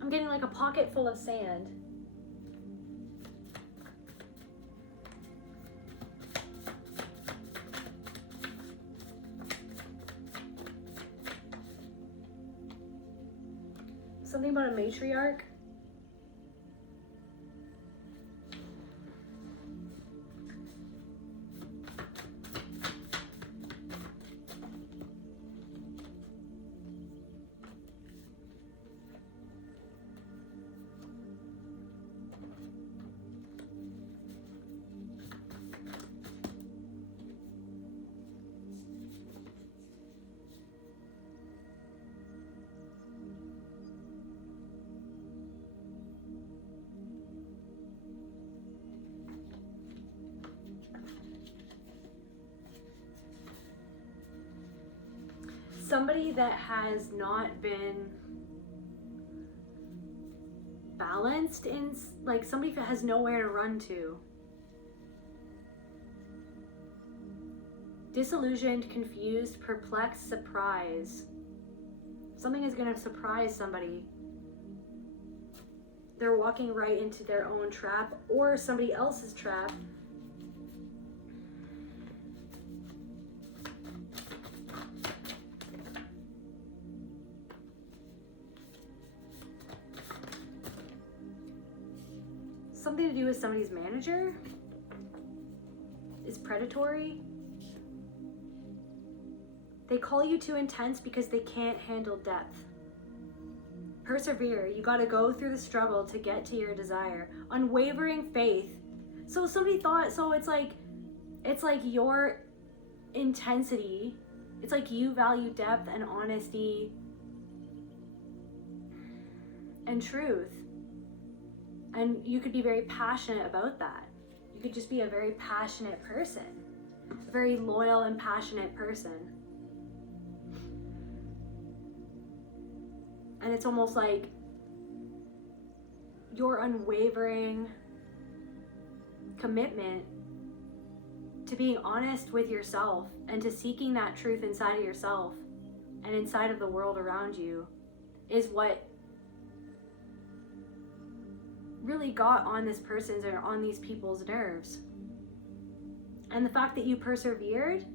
I'm getting like a pocket full of sand. Something about a matriarch. Somebody that has not been balanced in, like somebody that has nowhere to run to. Disillusioned, confused, perplexed, surprised. Something is going to surprise somebody. They're walking right into their own trap or somebody else's trap. Something to do with somebody's manager is predatory. They call you too intense because they can't handle depth. Persevere. You got to go through the struggle to get to your desire. Unwavering faith. So somebody thought, so it's like your intensity. It's like you value depth and honesty and truth. And you could be very passionate about that. You could just be a very passionate person, a very loyal and passionate person. And it's almost like your unwavering commitment to being honest with yourself and to seeking that truth inside of yourself and inside of the world around you is what really got on this person's or on these people's nerves. And the fact that you persevered,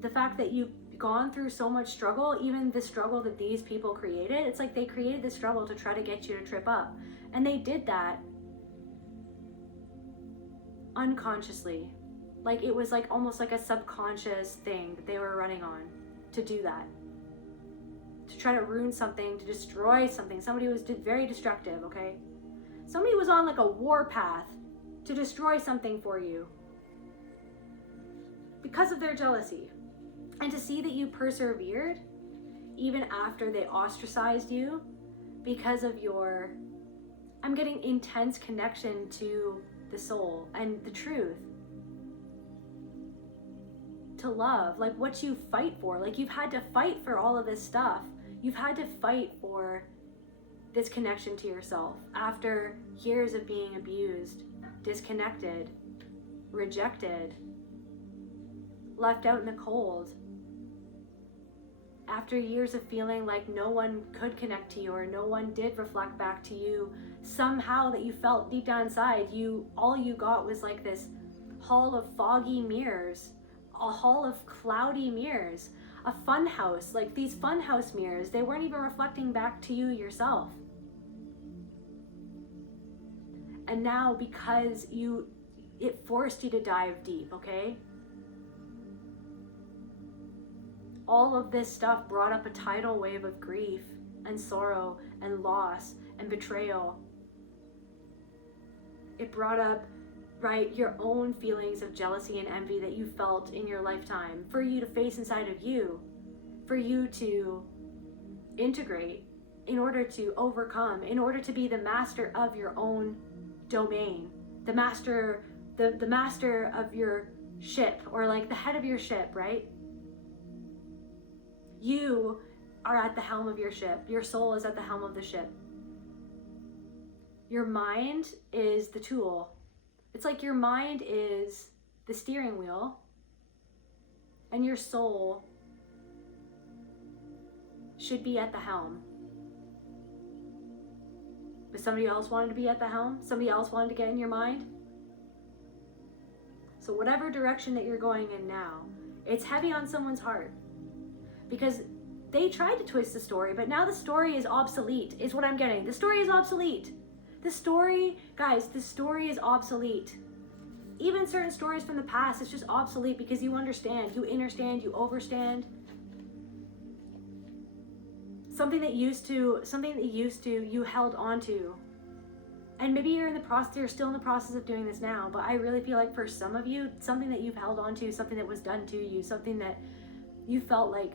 the fact that you've gone through so much struggle, even the struggle that these people created, it's like they created this struggle to try to get you to trip up. And they did that unconsciously. Like it was like almost like a subconscious thing that they were running on to do that. To try to ruin something, to destroy something. Somebody was very destructive, okay? Somebody was on like a war path to destroy something for you because of their jealousy. And to see that you persevered even after they ostracized you because of your, I'm getting intense connection to the soul and the truth. To love, like what you fight for. Like you've had to fight for all of this stuff. You've had to fight for this connection to yourself after years of being abused, disconnected, rejected, left out in the cold. After years of feeling like no one could connect to you or no one did reflect back to you, somehow that you felt deep down inside, all you got was like this hall of foggy mirrors, a hall of cloudy mirrors, a fun house, like these fun house mirrors, they weren't even reflecting back to you yourself. And now because it forced you to dive deep, okay? All of this stuff brought up a tidal wave of grief and sorrow and loss and betrayal. It brought up, right, your own feelings of jealousy and envy that you felt in your lifetime for you to face inside of you, for you to integrate in order to overcome, in order to be the master of your own domain, the master of your ship, or like the head of your ship, right? You are at the helm of your ship. Your soul is at the helm of the ship. Your mind is the tool. It's like your mind is the steering wheel, and your soul should be at the helm. But somebody else wanted to be at the helm? Somebody else wanted to get in your mind? So whatever direction that you're going in now, it's heavy on someone's heart. Because they tried to twist the story, but now the story is obsolete, is what I'm getting. The story is obsolete. The story, guys, the story is obsolete. Even certain stories from the past, it's just obsolete because you understand, you understand, you overstand. Something that used to, you held on to. And maybe you're still in the process of doing this now, but I really feel like for some of you, something that you've held on to, something that was done to you, something that you felt like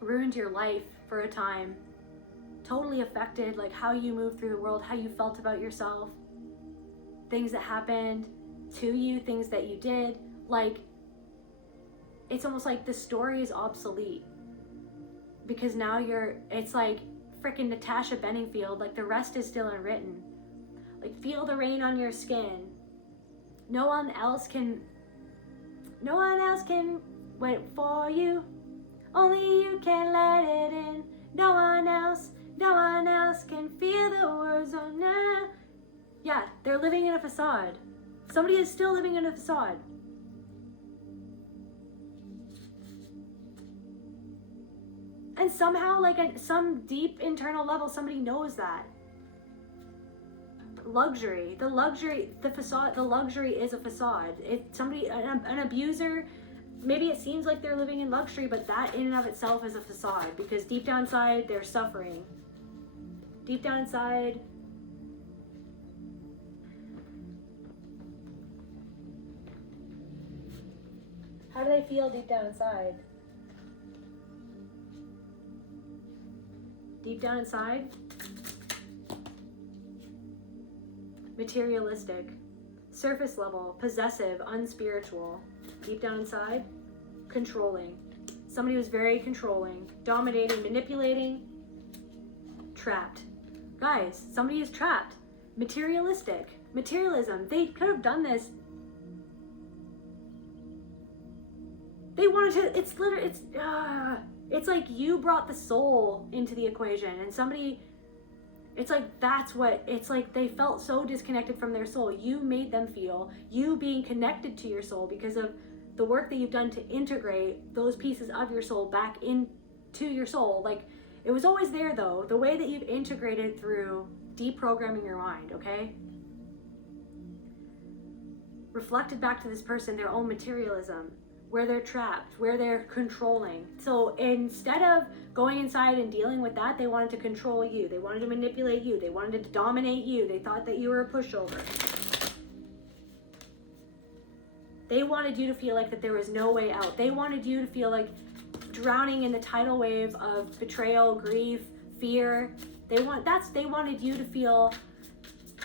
ruined your life for a time, totally affected like how you moved through the world, how you felt about yourself, things that happened to you, things that you did, like it's almost like the story is obsolete because now it's like freaking Natasha Bedingfield, like the rest is still unwritten. Like feel the rain on your skin. No one else can wait for you. Only you can let it in. No one else can feel the words on now. Yeah, they're living in a facade. Somebody is still living in a facade. And somehow, like at some deep internal level, somebody knows that. The facade, the luxury is a facade. If somebody, an abuser, maybe it seems like they're living in luxury, but that in and of itself is a facade because deep down inside, they're suffering. Deep down inside, how do they feel deep down inside? Deep down inside, materialistic, surface level, possessive, unspiritual. Deep down inside, controlling. Somebody who's very controlling, dominating, manipulating, trapped. Guys, somebody is trapped. Materialistic, materialism. They could have done this. They wanted to, it's like you brought the soul into the equation and somebody, it's like it's like they felt so disconnected from their soul. You made them feel, you being connected to your soul because of the work that you've done to integrate those pieces of your soul back into your soul. Like it was always there though, the way that you've integrated through deprogramming your mind, okay? Reflected back to this person their own materialism, where they're trapped, where they're controlling. So instead of going inside and dealing with that, they wanted to control you. They wanted to manipulate you. They wanted to dominate you. They thought that you were a pushover. They wanted you to feel like that there was no way out. They wanted you to feel like drowning in the tidal wave of betrayal, grief, fear. They wanted you to feel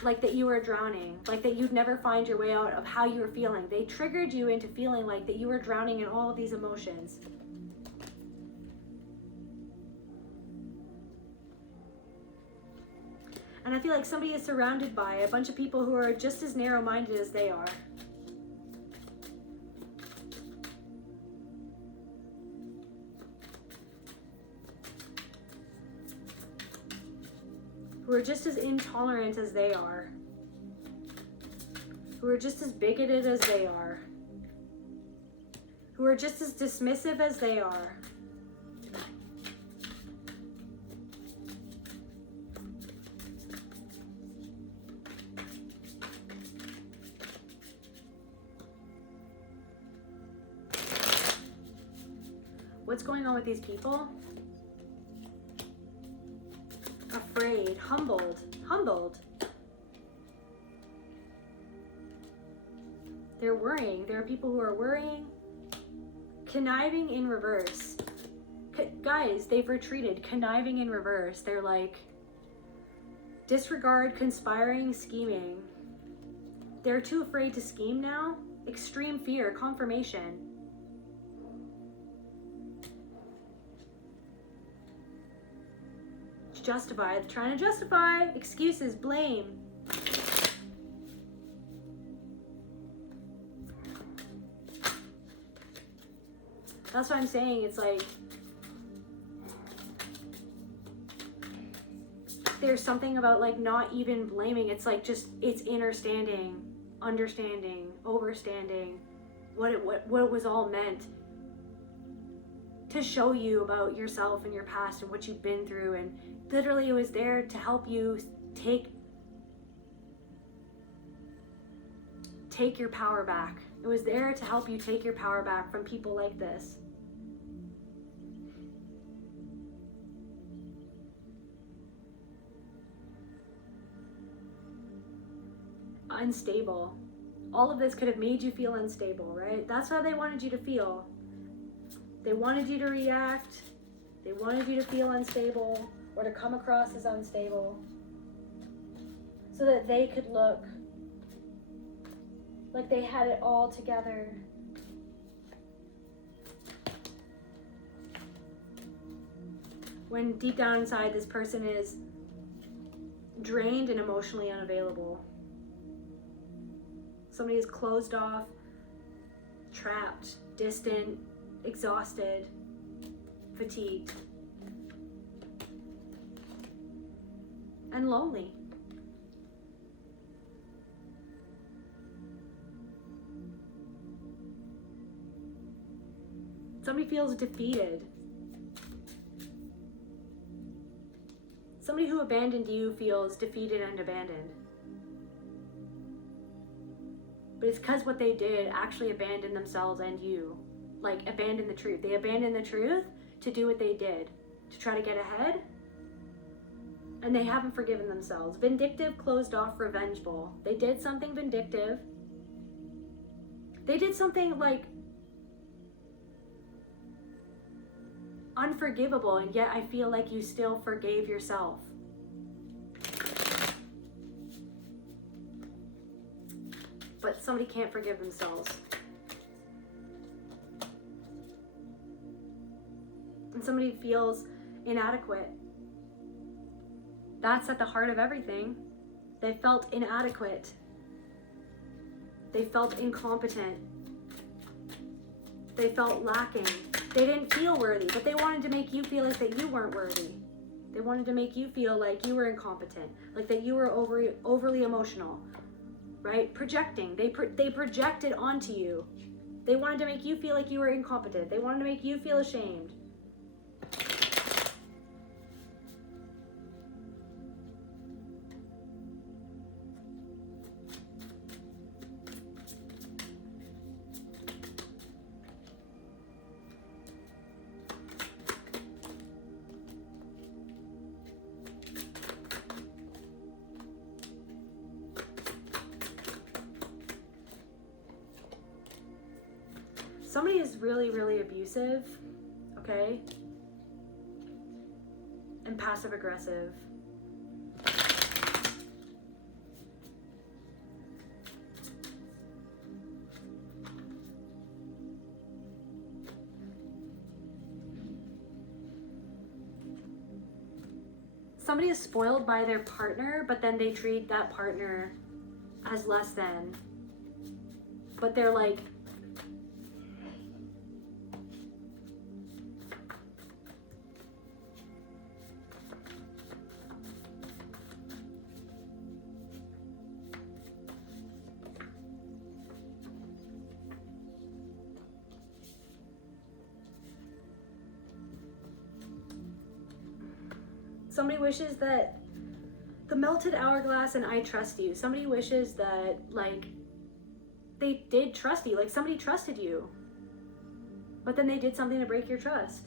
like that you were drowning, like that you'd never find your way out of how you were feeling. They triggered you into feeling like that you were drowning in all of these emotions. And I feel like somebody is surrounded by a bunch of people who are just as narrow-minded as they are. Who are just as intolerant as they are, who are just as bigoted as they are, who are just as dismissive as they are. What's going on with these people? Afraid, humbled. They're worrying. There are people who are worrying. Conniving in reverse. Guys, they've retreated. Conniving in reverse. They're like disregard, conspiring, scheming. They're too afraid to scheme now. Extreme fear, confirmation. to justify. They're trying to justify excuses, blame. That's what I'm saying. It's like there's something about like not even blaming. It's like just, it's understanding, overstanding what it was all meant to show you about yourself and your past and what you've been through. And literally it was there to help you take your power back. It was there to help you take your power back from people like this. Unstable. All of this could have made you feel unstable, right? That's how they wanted you to feel. They wanted you to react. They wanted you to feel unstable or to come across as unstable so that they could look like they had it all together. When deep down inside, this person is drained and emotionally unavailable. Somebody is closed off, trapped, distant, exhausted, fatigued, and lonely. Somebody feels defeated. Somebody who abandoned you feels defeated and abandoned. But it's because what they did actually abandoned themselves and you. Like, abandoned the truth. They abandoned the truth to do what they did, to try to get ahead. And they haven't forgiven themselves. Vindictive, closed off, revengeful. They did something vindictive. They did something, like, unforgivable, and yet I feel like you still forgave yourself. But somebody can't forgive themselves. And somebody feels inadequate. That's at the heart of everything. They felt inadequate. They felt incompetent. They felt lacking. They didn't feel worthy, but they wanted to make you feel like that you weren't worthy. They wanted to make you feel like you were incompetent, like that you were overly emotional. Right? Projecting. They projected onto you. They wanted to make you feel like you were incompetent. They wanted to make you feel ashamed. Somebody is really, really abusive, okay? And passive aggressive. Somebody is spoiled by their partner, but then they treat that partner as less than. But they're like, somebody wishes that the melted hourglass and I trust you. Somebody wishes that, like, they did trust you. Like, somebody trusted you. But then they did something to break your trust.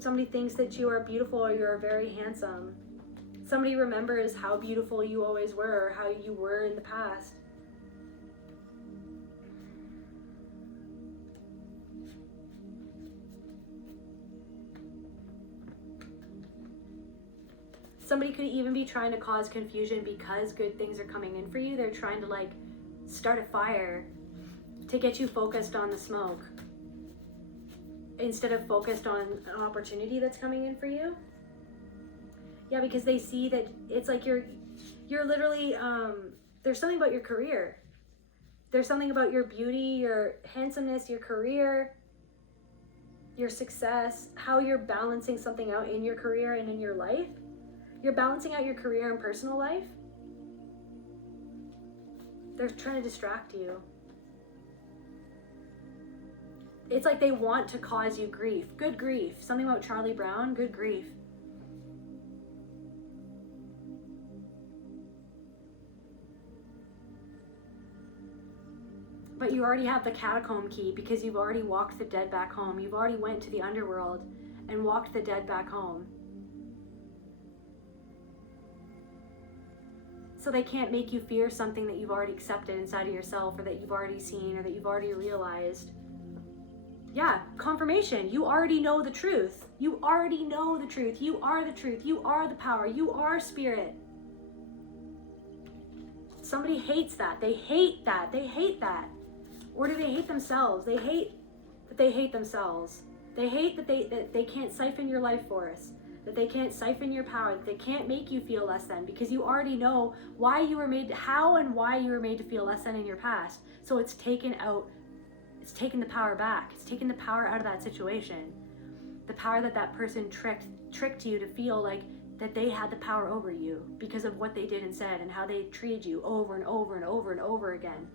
Somebody thinks that you are beautiful or you are very handsome. Somebody remembers how beautiful you always were or how you were in the past. Somebody could even be trying to cause confusion because good things are coming in for you. They're trying to, like, start a fire to get you focused on the smoke instead of focused on an opportunity that's coming in for you. Yeah, because they see that it's like you're literally, there's something about your career. There's something about your beauty, your handsomeness, your career, your success, how you're balancing something out in your career and in your life. You're balancing out your career and personal life. They're trying to distract you. It's like they want to cause you grief. Good grief. Something about Charlie Brown, good grief. But you already have the catacomb key because you've already walked the dead back home. You've already went to the underworld and walked the dead back home. So they can't make you fear something that you've already accepted inside of yourself, or that you've already seen, or that you've already realized. Yeah, confirmation. You already know the truth. You already know the truth. You are the truth. You are the power. You are spirit. Somebody hates that. They hate that. They hate that. Or do they hate themselves? They hate that they hate themselves. They hate that they can't siphon your life force, that they can't siphon your power, that they can't make you feel less than, because you already know why you were made, how and why you were made to feel less than in your past. So it's taken the power back. It's taken the power out of that situation. The power that person tricked you to feel like that they had the power over you because of what they did and said and how they treated you over and over and over and over again.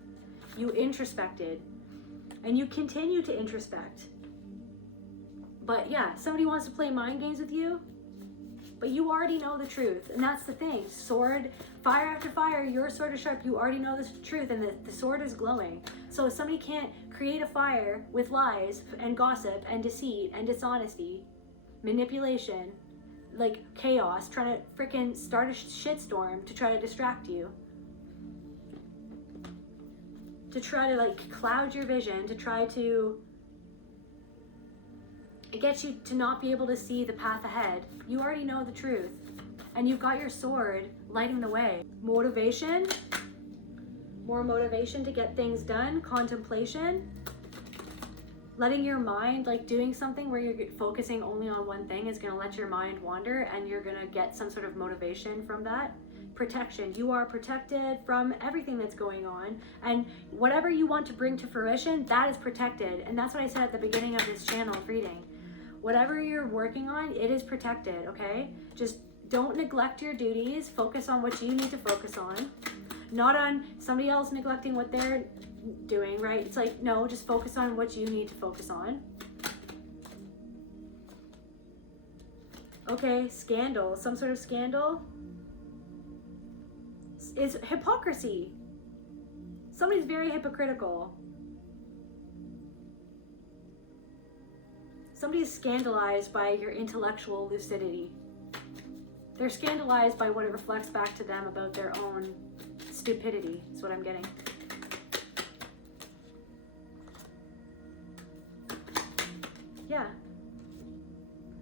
You introspected, and you continue to introspect. But yeah, somebody wants to play mind games with you, but you already know the truth. And that's the thing. Sword, fire after fire, your sword is sharp. You already know the truth, and the sword is glowing. So if somebody can't create a fire with lies and gossip and deceit and dishonesty, manipulation, like chaos, trying to freaking start a shitstorm to try to distract you, to try to like cloud your vision, to try to get you to not be able to see the path ahead. You already know the truth, and you've got your sword lighting the way. Motivation, more motivation to get things done. Contemplation, letting your mind, like doing something where you're focusing only on one thing is going to let your mind wander, and you're going to get some sort of motivation from that. Protection, you are protected from everything that's going on, and whatever you want to bring to fruition, that is protected. And that's what I said at the beginning of this channel reading. Whatever you're working on, it is protected, okay? Just don't neglect your duties. Focus on what you need to focus on, not on somebody else neglecting what they're doing, right? It's like, no, just focus on what you need to focus on. Okay, scandal, some sort of scandal is hypocrisy. Somebody's very hypocritical. Somebody's scandalized by your intellectual lucidity. They're scandalized by what it reflects back to them about their own stupidity, is what I'm getting. Yeah.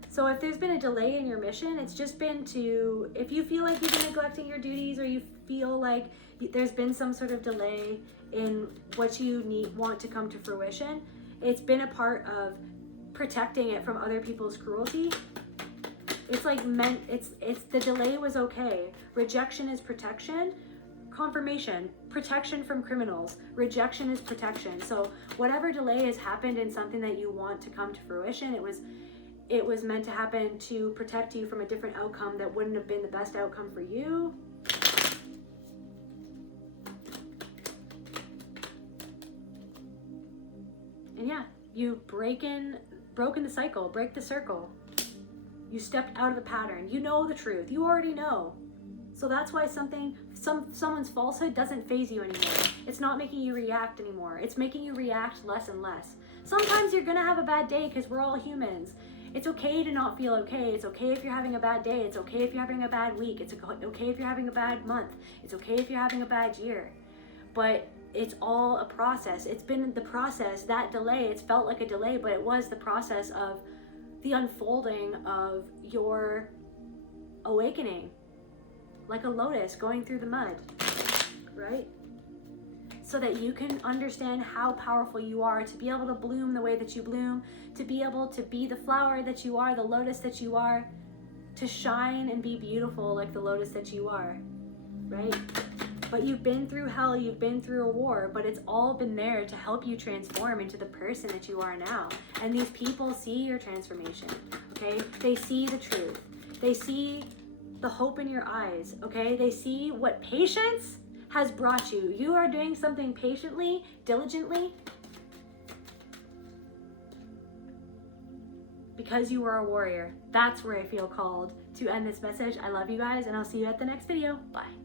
So if there's been a delay in your mission, it's just been to, if you feel like you've been neglecting your duties, or you feel like there's been some sort of delay in what you want to come to fruition, it's been a part of protecting it from other people's cruelty. It's like it's the delay was okay. Rejection is protection. Confirmation, protection from criminals. Rejection is protection. So whatever delay has happened in something that you want to come to fruition, it was meant to happen to protect you from a different outcome that wouldn't have been the best outcome for you. And yeah, you've broken the cycle, break the circle. You stepped out of the pattern. You know the truth. You already know. So that's why someone's falsehood doesn't faze you anymore. It's not making you react anymore. It's making you react less and less. Sometimes you're gonna have a bad day because we're all humans. It's okay to not feel okay. It's okay if you're having a bad day. It's okay if you're having a bad week. It's okay if you're having a bad month. It's okay if you're having a bad year. But it's all a process. It's been the process, that delay, it's felt like a delay, but it was the process of the unfolding of your awakening. Like a lotus going through the mud, right? So that you can understand how powerful you are, to be able to bloom the way that you bloom, to be able to be the flower that you are, the lotus that you are, to shine and be beautiful like the lotus that you are, right? But you've been through hell, you've been through a war, but it's all been there to help you transform into the person that you are now. And these people see your transformation, okay? They see the truth. They see the hope in your eyes, okay? They see what patience has brought you. You are doing something patiently, diligently, because you are a warrior. That's where I feel called to end this message. I love you guys, and I'll see you at the next video. Bye.